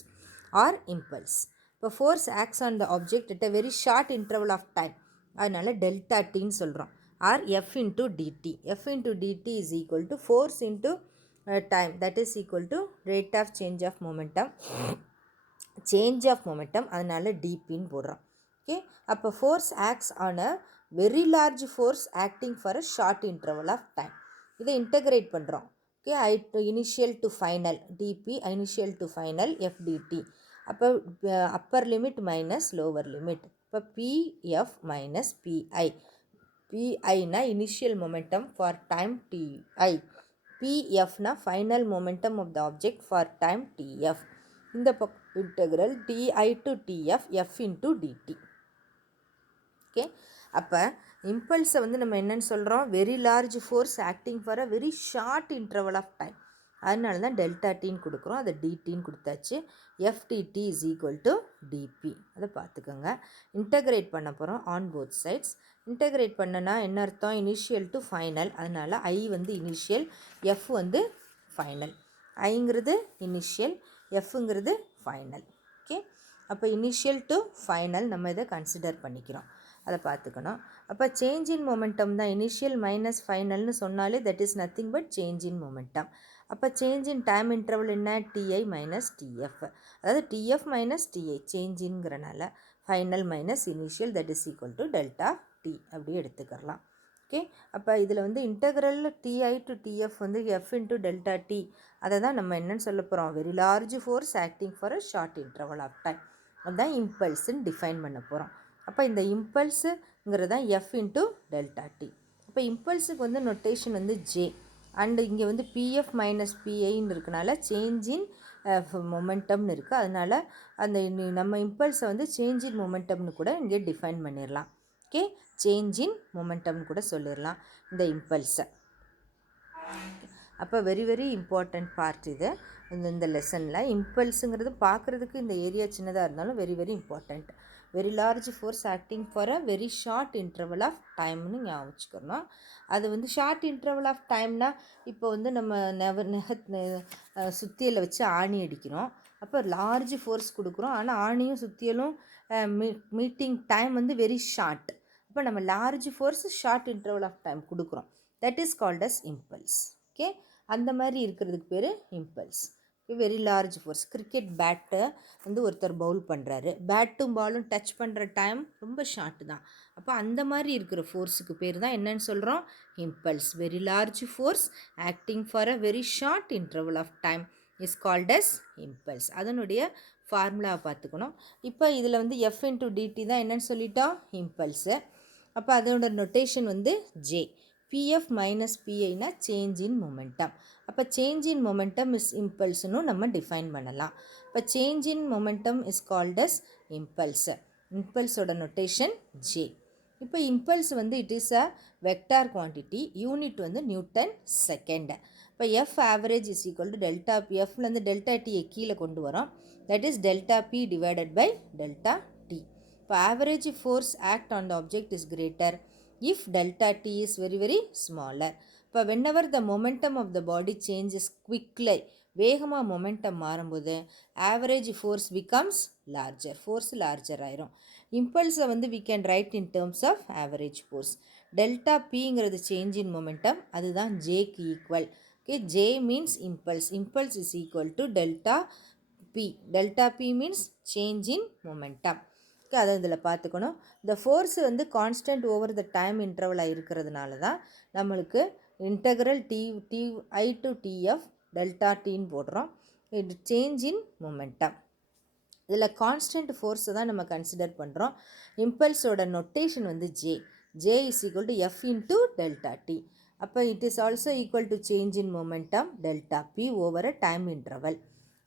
or impulse. இப்போ force acts on the object at a very short interval of time, அதனால் டெல்டா டின்னு சொல்கிறோம். Or F into dt. F into dt is equal to force into time, that is equal to rate of change of momentum change of momentum, அதனால் டிபின்னு போடுறோம். ஓகே, அப்போ force acts on a very large force acting for a short interval of time. இதை இன்டகிரேட் பண்ணுறோம். Okay, initial to final DP, initial to final FDT. அப்போ upper limit minus lower limit. இப்போ பிஎஃப் மைனஸ் பிஐ. பிஐனா initial momentum for time TI, பிஎஃப்னா final momentum of the object for time TF. இந்த integral TI to TF F into DD. Okay, அப்போ இம்பல்ஸை வந்து நம்ம என்னென்னு சொல்கிறோம், very large force acting for a very short interval of time. அதனால தான் டெல்டா டின்னு கொடுக்குறோம், அதை டிடின்னு கொடுத்தாச்சு. Fdt is equal to dp. அதை பார்த்துக்கோங்க. இன்டகிரேட் பண்ண போகிறோம் ஆன் போத் சைட்ஸ். இன்டகிரேட் பண்ணனா என்ன அர்த்தம், இனிஷியல் டு ஃபைனல். அதனால் ஐ வந்து இனிஷியல், எஃப் வந்து ஃபைனல். ஐங்கிறது இனிஷியல், எஃப்ங்கிறது ஃபைனல். ஓகே, அப்போ இனிஷியல் டு ஃபைனல் நம்ம இதை கன்சிடர் பண்ணிக்கிறோம். அதை பார்த்துக்கணும். அப்போ சேஞ்ச் இன் மொமெண்டம் தான் இனிஷியல் மைனஸ் ஃபைனல்னு சொன்னாலே that is nothing but change in momentum. அப்போ சேஞ்ச் இன் டைம் இன்டர்வல் என்ன, டிஐ மைனஸ் டிஎஃப். அதாவது டிஎஃப் மைனஸ் டிஐ சேஞ்ச் இன்ங்கிறனால final minus initial that is equal to delta T அப்படி எடுத்துக்கலாம். ஓகே, அப்போ இதில் வந்து இன்டகிரல் டிஐ டு டிஎஃப் வந்து எஃப் இன்ட்டு டெல்டா டி. அதை தான் நம்ம என்னென்னு சொல்ல போகிறோம், very large force acting for a short interval of time. அதுதான் இம்பல்ஸுன்னு டிஃபைன் பண்ண போகிறோம். அப்போ இந்த இம்பல்ஸுங்கிறது தான் எஃப் இன்ட்டு டெல்டா டி. அப்போ இம்பல்ஸுக்கு வந்து நொட்டேஷன் வந்து ஜே, அண்டு இங்கே வந்து பிஎஃப் மைனஸ் பிஐன்னு இருக்கனால சேஞ்ச் இன் மொமெண்டம்னு இருக்குது. அதனால் அந்த நம்ம இம்பல்ஸை வந்து சேஞ்ச் இன் மொமெண்டம்னு கூட இங்கே டிஃபைன் பண்ணிடலாம். ஓகே, சேஞ்ச் இன் மொமெண்டம்னு கூட சொல்லிடலாம் இந்த இம்பல்ஸை. அப்போ வெரி வெரி இம்பார்ட்டண்ட் பார்ட் இது இந்த லெசனில். இம்பல்ஸுங்கிறது பார்க்குறதுக்கு இந்த ஏரியா சின்னதாக இருந்தாலும் very very important. Very large force acting for a very short interval of டைம்னு ஞாபகம் வச்சுக்கணும். அது வந்து ஷார்ட் இன்டர்வல் ஆஃப் டைம்னா இப்போ வந்து நம்ம சுத்தியலை வச்சு ஆணி அடிக்கிறோம். அப்போ லார்ஜ் ஃபோர்ஸ் கொடுக்குறோம், ஆனால் ஆணியும் சுத்தியலும் மீட்டிங் டைம் வந்து வெரி ஷார்ட். அப்போ நம்ம large force short interval of time கொடுக்குறோம், that is called as impulse. Okay, அந்த மாதிரி இருக்கிறதுக்கு பேர் impulse. Very large force. Cricket பேட்டை வந்து ஒருத்தர் பவுல் பண்ணுறாரு, பேட்டும் பாலும் டச் பண்ணுற டைம் ரொம்ப ஷார்ட்டு தான். அப்போ அந்த மாதிரி இருக்கிற ஃபோர்ஸுக்கு பேர் தான் என்னன்னு சொல்கிறோம், impulse. Very large force acting for a very short interval of time is called as impulse. அதனுடைய ஃபார்முலாவை பார்த்துக்கணும். இப்போ இதில் வந்து எஃப் இன்ட்டு டிடி தான் என்னென்னு சொல்லிட்டோம், இம்பல்ஸு. அப்போ அதோட நொட்டேஷன் வந்து ஜே. பிஎஃப் மைனஸ் பிஐனா சேஞ்ச் இன் மொமெண்டம். அப்போ சேஞ்ச் இன் மொமெண்டம் இஸ் இம்பல்ஸ்னு நம்ம டிஃபைன் பண்ணலாம். இப்போ change in momentum is called as impulse. இம்பல்ஸோட நொட்டேஷன் ஜே. இப்போ இம்பல்ஸ் வந்து it is a vector quantity, unit வந்து நியூட்டன் செகண்ட். இப்போ F average is equal to delta P. எஃப்லேருந்து டெல்டா டியை கீழே கொண்டு வரோம், that is delta P divided by delta T. இப்போ average force act on the object is greater if delta t is very very smaller. இப்போ whenever the momentum of the body changes quickly, வேகமாக மொமெண்டம் மாறும்போது average force becomes larger, force larger ஆயிரும். இம்பல்ஸை வந்து we can write in terms of average force. Delta பிங்கிறது சேஞ்ச் இன் மொமெண்டம், அதுதான் ஜேக்கு equal. Okay, J means impulse. Impulse is equal to delta P. Delta P means change in momentum. அதை இதில் பார்த்துக்கணும். இந்த ஃபோர்ஸ் வந்து கான்ஸ்டன்ட் ஓவர் த டைம் இன்டர்வலாக இருக்கிறதுனால தான் நம்மளுக்கு integral TI to TF delta டின்னு போடுறோம். இது சேஞ்ச் இன் மொமெண்டம். இதில் கான்ஸ்டன்ட் ஃபோர்ஸை தான் நம்ம கன்சிடர் பண்ணுறோம். இம்பல்ஸோட நொட்டேஷன் வந்து J. J is equal to F into delta T. அப்போ it is also equal to change in momentum delta P over a time interval.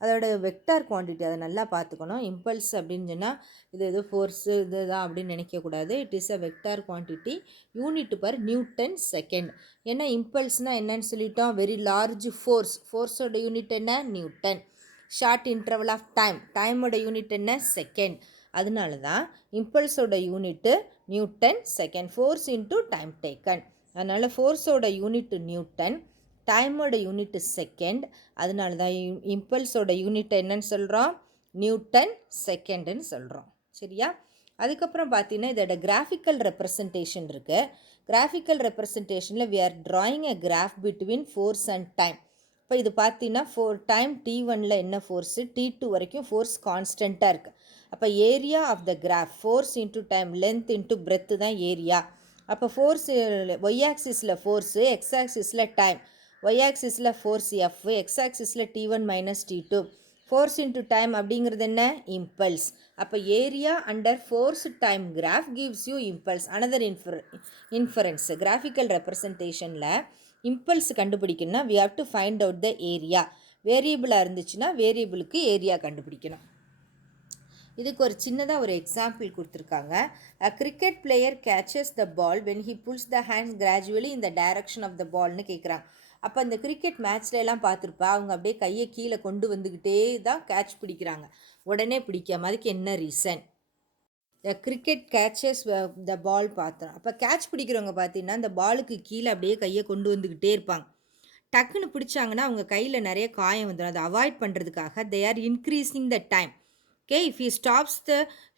அதோட வெக்டார் குவான்டிட்டி அதை நல்லா பார்த்துக்கணும். இம்பல்ஸ் அப்படின்னு சொன்னால் இது எதோ ஃபோர்ஸு இது தான் அப்படின்னு நினைக்கக்கூடாது. It is a vector quantity, unit per newton second. ஏன்னா இம்பல்ஸ்னால் என்னன்னு சொல்லிட்டோம், வெரி லார்ஜ் ஃபோர்ஸ். ஃபோர்ஸோட யூனிட் என்ன, newton. Short interval of time, டைமோட யூனிட் என்ன, செகண்ட். அதனால தான் இம்பல்ஸோட unit newton second. Force into time taken. அதனால் ஃபோர்ஸோட யூனிட் நியூட்டன், டைமோட யூனிட் செகண்ட். அதனால தான் இம்பல்ஸோட யூனிட் என்னன்னு சொல்கிறோம், நியூட்டன் செகண்டுன்னு சொல்கிறோம். சரியா? அதுக்கப்புறம் பார்த்தீங்கன்னா இதோட கிராஃபிக்கல் ரெப்ரசன்டேஷன் இருக்குது. கிராஃபிக்கல் ரெப்ரசன்டேஷனில் we are drawing a graph between force and time. இப்போ இது பார்த்தீங்கன்னா டைம் T1ல் என்ன ஃபோர்ஸு, T2 வரைக்கும் ஃபோர்ஸ் கான்ஸ்டண்ட்டாக இருக்குது. அப்போ area of the graph force into time length into breadth தான் ஏரியா. அப்போ ஃபோர்ஸ் ஒய் ஆக்சிஸில் ஃபோர்ஸு, எக்ஸ் ஆக்சிஸில் டைம். ஒய் ஆக்சிஸில் ஃபோர்ஸ் எஃப், எக்ஸ் ஆக்சிஸில் T1 minus T2. Force into time அப்படிங்கிறது என்ன, இம்பல்ஸ். அப்போ area under force time graph gives you impulse. Another inference graphical ரெப்ரசன்டேஷனில் இம்பல்ஸ் கண்டுபிடிக்கணும்னா we have to find out the area. வேரியபிளாக இருந்துச்சுன்னா வேரியபிளுக்கு ஏரியா கண்டுபிடிக்கணும். இதுக்கு ஒரு சின்னதாக ஒரு எக்ஸாம்பிள் கொடுத்துருக்காங்க. A cricket player catches the ball when he pulls the hands gradually in the direction of the ballனு கேட்குறாங்க. அப்போ அந்த கிரிக்கெட் மேட்ச்ல எல்லாம் பார்த்துருப்பா, அவங்க அப்படியே கையை கீழே கொண்டு வந்துக்கிட்டே தான் கேட்ச் பிடிக்கிறாங்க, உடனே பிடிக்காம. அதுக்கு என்ன ரீசன்? கிரிக்கெட் கேட்சஸ் த பால் பார்த்தோம். அப்போ கேட்ச் பிடிக்கிறவங்க பார்த்தீங்கன்னா அந்த பாலுக்கு கீழே அப்படியே கையை கொண்டு வந்துக்கிட்டே இருப்பாங்க. டக்குன்னு பிடிச்சாங்கன்னா அவங்க கையில் நிறைய காயம் வந்துடும். அதை அவாய்ட் பண்ணுறதுக்காக they are increasing the time. Okay, if he stops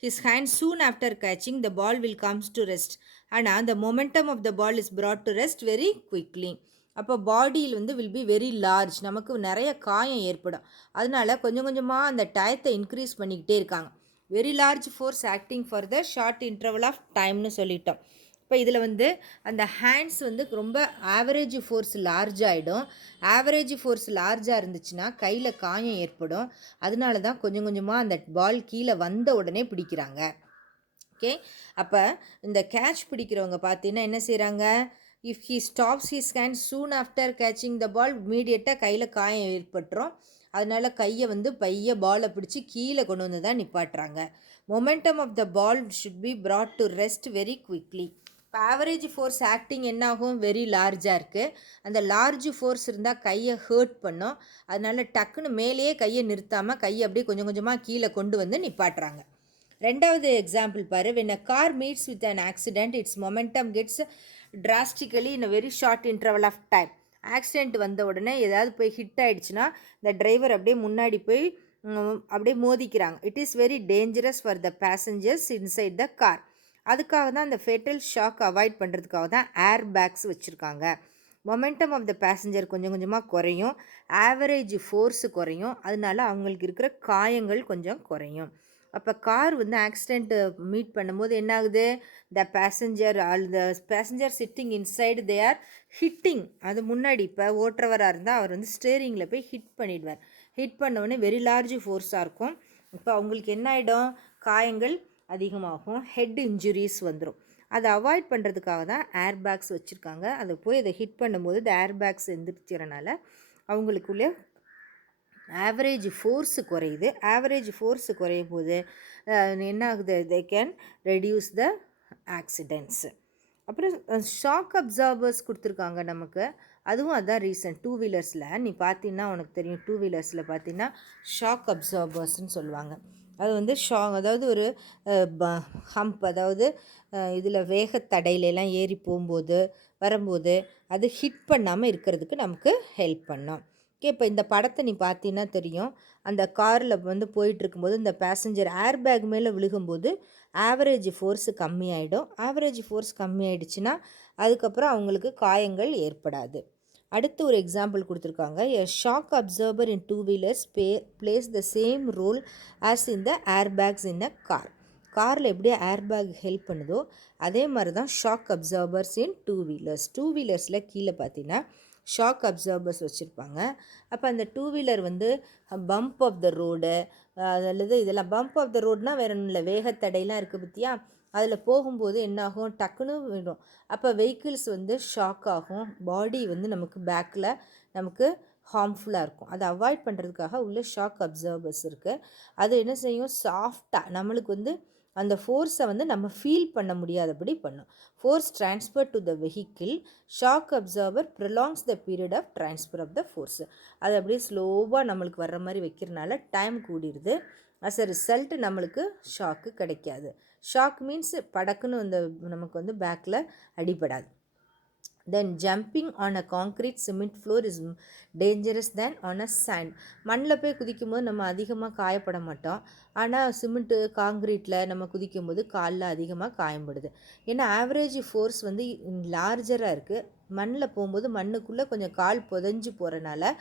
his hand soon after catching, the ball will comes to rest. ஆனால் the momentum of the ball is brought to rest very quickly. அப்போ பாடியில் வில் பி வெரி லார்ஜ், நமக்கு நிறைய காயம் ஏற்படும். அதனால கொஞ்சம் கொஞ்சமாக அந்த டயத்தை இன்க்ரீஸ் பண்ணிக்கிட்டே இருக்காங்க. Very large force acting for the short interval of டைம்னு சொல்லிட்டோம். இப்போ இதில் அந்த ஹேண்ட்ஸ் ரொம்ப ஆவரேஜ் ஃபோர்ஸ் லார்ஜ் ஆகிடும். ஆவரேஜ் ஃபோர்ஸ் லார்ஜாக இருந்துச்சுன்னா கையில் காயம் ஏற்படும். அதனால தான் கொஞ்சம் கொஞ்சமாக அந்த பால் கீழே வந்த உடனே பிடிக்கிறாங்க. ஓகே, அப்போ இந்த கேட்ச் பிடிக்கிறவங்க பார்த்தீங்கன்னா என்ன செய்கிறாங்க, if he stops his hand soon after catching the ball, இமீடியட்டாக கையில் காயம் ஏற்பட்டுரும். அதனால் கையை பைய பாலை பிடிச்சி கீழே கொண்டு வந்து தான் நிப்பாட்டுறாங்க. Momentum of the ball should be brought to rest very quickly. இப்போ ஆவரேஜ் ஃபோர்ஸ் ஆக்டிங் என்னாகும், வெரி லார்ஜாக இருக்குது. அந்த லார்ஜ் ஃபோர்ஸ் இருந்தால் கையை ஹர்ட் பண்ணும். அதனால் டக்குன்னு மேலேயே கையை நிறுத்தாமல் கையை அப்படியே கொஞ்சம் கொஞ்சமாக கீழே கொண்டு வந்து நிப்பாட்டுறாங்க. ரெண்டாவது எக்ஸாம்பிள் பாரு. when a car meets with an accident, its momentum gets drastically in a very short interval of time. Accident வந்த உடனே ஏதாவது போய் ஹிட் ஆகிடுச்சுன்னா இந்த டிரைவர் அப்படியே முன்னாடி போய் அப்படியே மோதிக்கிறாங்க. It is very dangerous for the passengers inside the car. அதுக்காக தான் அந்த ஃபேட்டல் ஷாக் அவாய்ட் பண்ணுறதுக்காக தான் ஏர் பேக்ஸ் வச்சுருக்காங்க. மொமெண்டம் ஆஃப் த பேசஞ்சர் கொஞ்சம் கொஞ்சமாக குறையும், ஆவரேஜ் ஃபோர்ஸு குறையும். அதனால அவங்களுக்கு இருக்கிற காயங்கள் கொஞ்சம் குறையும். அப்போ கார் ஆக்சிடெண்ட்டு மீட் பண்ணும்போது என்ன ஆகுது, த passenger sitting inside they are hitting. அது முன்னாடி இப்போ ஓட்டுறவராக இருந்தால் அவர் ஸ்டேரிங்கில் போய் ஹிட் பண்ணிடுவார். ஹிட் பண்ணவுடனே வெரி லார்ஜ் ஃபோர்ஸாக இருக்கும். இப்போ அவங்களுக்கு என்ன ஆகிடும், காயங்கள் அதிகமாகும், ஹெட் இன்ஜுரிஸ் வந்துடும். அதை அவாய்ட் பண்ணுறதுக்காக தான் ஏர் பேக்ஸ் வச்சுருக்காங்க. அதை போய் அதை ஹிட் பண்ணும்போது இந்த ஏர் பேக்ஸ் எந்திரிச்சிறனால அவங்களுக்குள்ளே ஆவரேஜ் ஃபோர்ஸு குறையுது. ஆவரேஜ் ஃபோர்ஸு குறையும் போது என்ன ஆகுது, they can reduce the accidents. அப்புறம் ஷாக் அப்சார்பர்ஸ் கொடுத்துருக்காங்க நமக்கு. அதுவும் அதுதான் ரீசன். டூ வீலர்ஸில் நீ பார்த்தீங்கன்னா உனக்கு தெரியும், டூ வீலர்ஸில் பார்த்தீங்கன்னா ஷாக் அப்சார்பர்ஸ்ன்னு சொல்லுவாங்க. அது அதாவது ஒரு ஹம்ப், அதாவது இதில் வேகத்தடையிலெல்லாம் ஏறி போகும்போது வரும்போது அது ஹிட் பண்ணாமல் இருக்கிறதுக்கு நமக்கு ஹெல்ப் பண்ணோம். ஓகே, இப்போ இந்த படத்தை நீ பார்த்தீங்கன்னா தெரியும். அந்த காரில் போயிட்டுருக்கும்போது இந்த பேசஞ்சர் ஏர் பேக் மேலே விழுகும்போது ஆவரேஜ் ஃபோர்ஸு கம்மியாயிடும். ஆவரேஜ் ஃபோர்ஸ் கம்மியாயிடுச்சுன்னா அதுக்கப்புறம் அவங்களுக்கு காயங்கள் ஏற்படாது. அடுத்து ஒரு எக்ஸாம்பிள் கொடுத்துருக்காங்க. A shock absorber in two wheelers plays the same role as in the air bags in a car. காரில் எப்படி ஏர் பேக் ஹெல்ப் பண்ணுதோ அதே மாதிரி தான் shock absorbers in two wheelers. Two வீலர்ஸில் கீழே பார்த்தீங்கன்னா ஷாக் அப்சர்வர்ஸ் வச்சுருப்பாங்க. அப்போ அந்த two wheeler bump of the road அல்லது இதெல்லாம் பம்ப் ஆஃப் த ரோடுனால் வேறு ஒன்றும் இல்லை, வேகத்தடையெல்லாம் இருக்குது பற்றியா, அதில் போகும்போது என்னாகும், டக்குன்னு விடும். அப்போ வெஹிக்கிள்ஸ் ஷாக் ஆகும், பாடி நமக்கு பேக்கில் நமக்கு ஹார்ம்ஃபுல்லாக இருக்கும். அதை அவாய்ட் பண்ணுறதுக்காக உள்ள ஷாக் அப்சர்வர்ஸ் இருக்குது. அது என்ன செய்யும், சாஃப்டாக நம்மளுக்கு அந்த ஃபோர்ஸை நம்ம ஃபீல் பண்ண முடியாதபடி பண்ணும். Force transfer to the vehicle, shock absorber prolongs the period of transfer of the force. அது அப்படியே ஸ்லோவாக நம்மளுக்கு வர்ற மாதிரி வைக்கிறனால டைம் கூடிடுது. அஸ் அ ரிசல்ட் நம்மளுக்கு ஷாக்கு கிடைக்காது. ஷாக் மீன்ஸ் படக்குன்னு நமக்கு பேக்கில் அடிபடாது. Then jumping on a concrete cement floor is dangerous than on a sand. மண்ணில் போய் குதிக்கும்போது நம்ம அதிகமாக காயப்பட மாட்டோம். ஆனால் சிமெண்ட்டு காங்க்ரீட்டில் நம்ம குதிக்கும்போது காலில் அதிகமாக காயப்படுது. ஏன்னா ஆவரேஜ் ஃபோர்ஸ் லார்ஜராக இருக்குது. மண்ணில் போகும்போது மண்ணுக்குள்ளே கொஞ்சம் கால் புதஞ்சு போகிறனால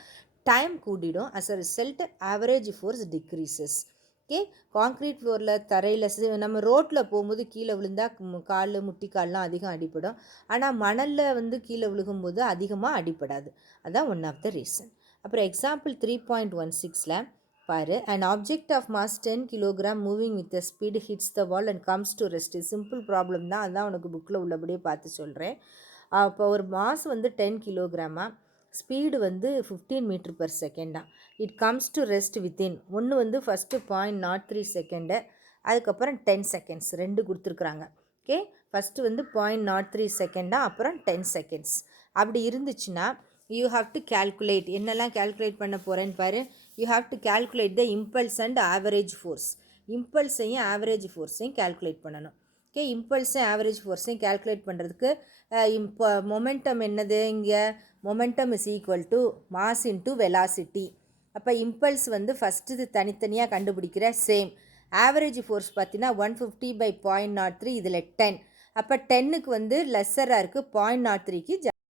டைம் கூடிடும். As a result average force decreases. Okay, concrete ஃப்ளோரில் தரையில் நம்ம ரோட்டில் போகும்போது கீழே விழுந்தால் கால் முட்டிக்கால்லாம் அதிகம் அடிப்படும். ஆனால் மணலில் வந்து கீழே விழுகும்போது அதிகமாக அடிப்படாது. அதான் ஒன் ஆஃப் த ரீசன். அப்புறம் எக்ஸாம்பிள் 3.16ல் பாரு, an object of mass 10 kg moving with a speed hits the wall and comes to rest. Simple problem தான், அதான் உனக்கு புக்கில் உள்ளபடியே பார்த்து சொல்கிறேன். அப்போ ஒரு மாஸ் வந்து 10 கிலோகிராமா, ஸ்பீடு வந்து 15 meter per second. It comes to rest within ஒன்று வந்து ஃபஸ்ட்டு 0.03 செகண்டு, அதுக்கப்புறம் 10 செகண்ட்ஸ் ரெண்டு கொடுத்துருக்குறாங்க. ஓகே, ஃபஸ்ட்டு வந்து 0.03 செகண்டா, அப்புறம் 10 செகண்ட்ஸ். அப்படி இருந்துச்சுன்னா யூ ஹாவ் டு கேல்குலேட். என்னெல்லாம் கேல்குலேட் பண்ண போகிறேன்னு பாரு. You have to calculate the impulse and average force. இம்பல்ஸையும் ஆவரேஜ் ஃபோர்ஸையும் கேல்குலேட் பண்ணணும். ஓகே, இம்பல்ஸையும் ஆவரேஜ் ஃபோர்ஸையும் கேல்குலேட் பண்ணுறதுக்கு இப்போ மொமெண்டம் என்னது, இங்கே momentum is equal to mass into velocity. அப்போ இம்பல்ஸ் வந்து ஃபஸ்ட்டு இது தனித்தனியாக கண்டுபிடிக்கிற சேம். ஆவரேஜ் ஃபோர்ஸ் பார்த்தீங்கன்னா 150/0.03, இதில் 10. அப்போ 10க்கு வந்து லெஸ்ஸராக இருக்குது, 0.03க்கு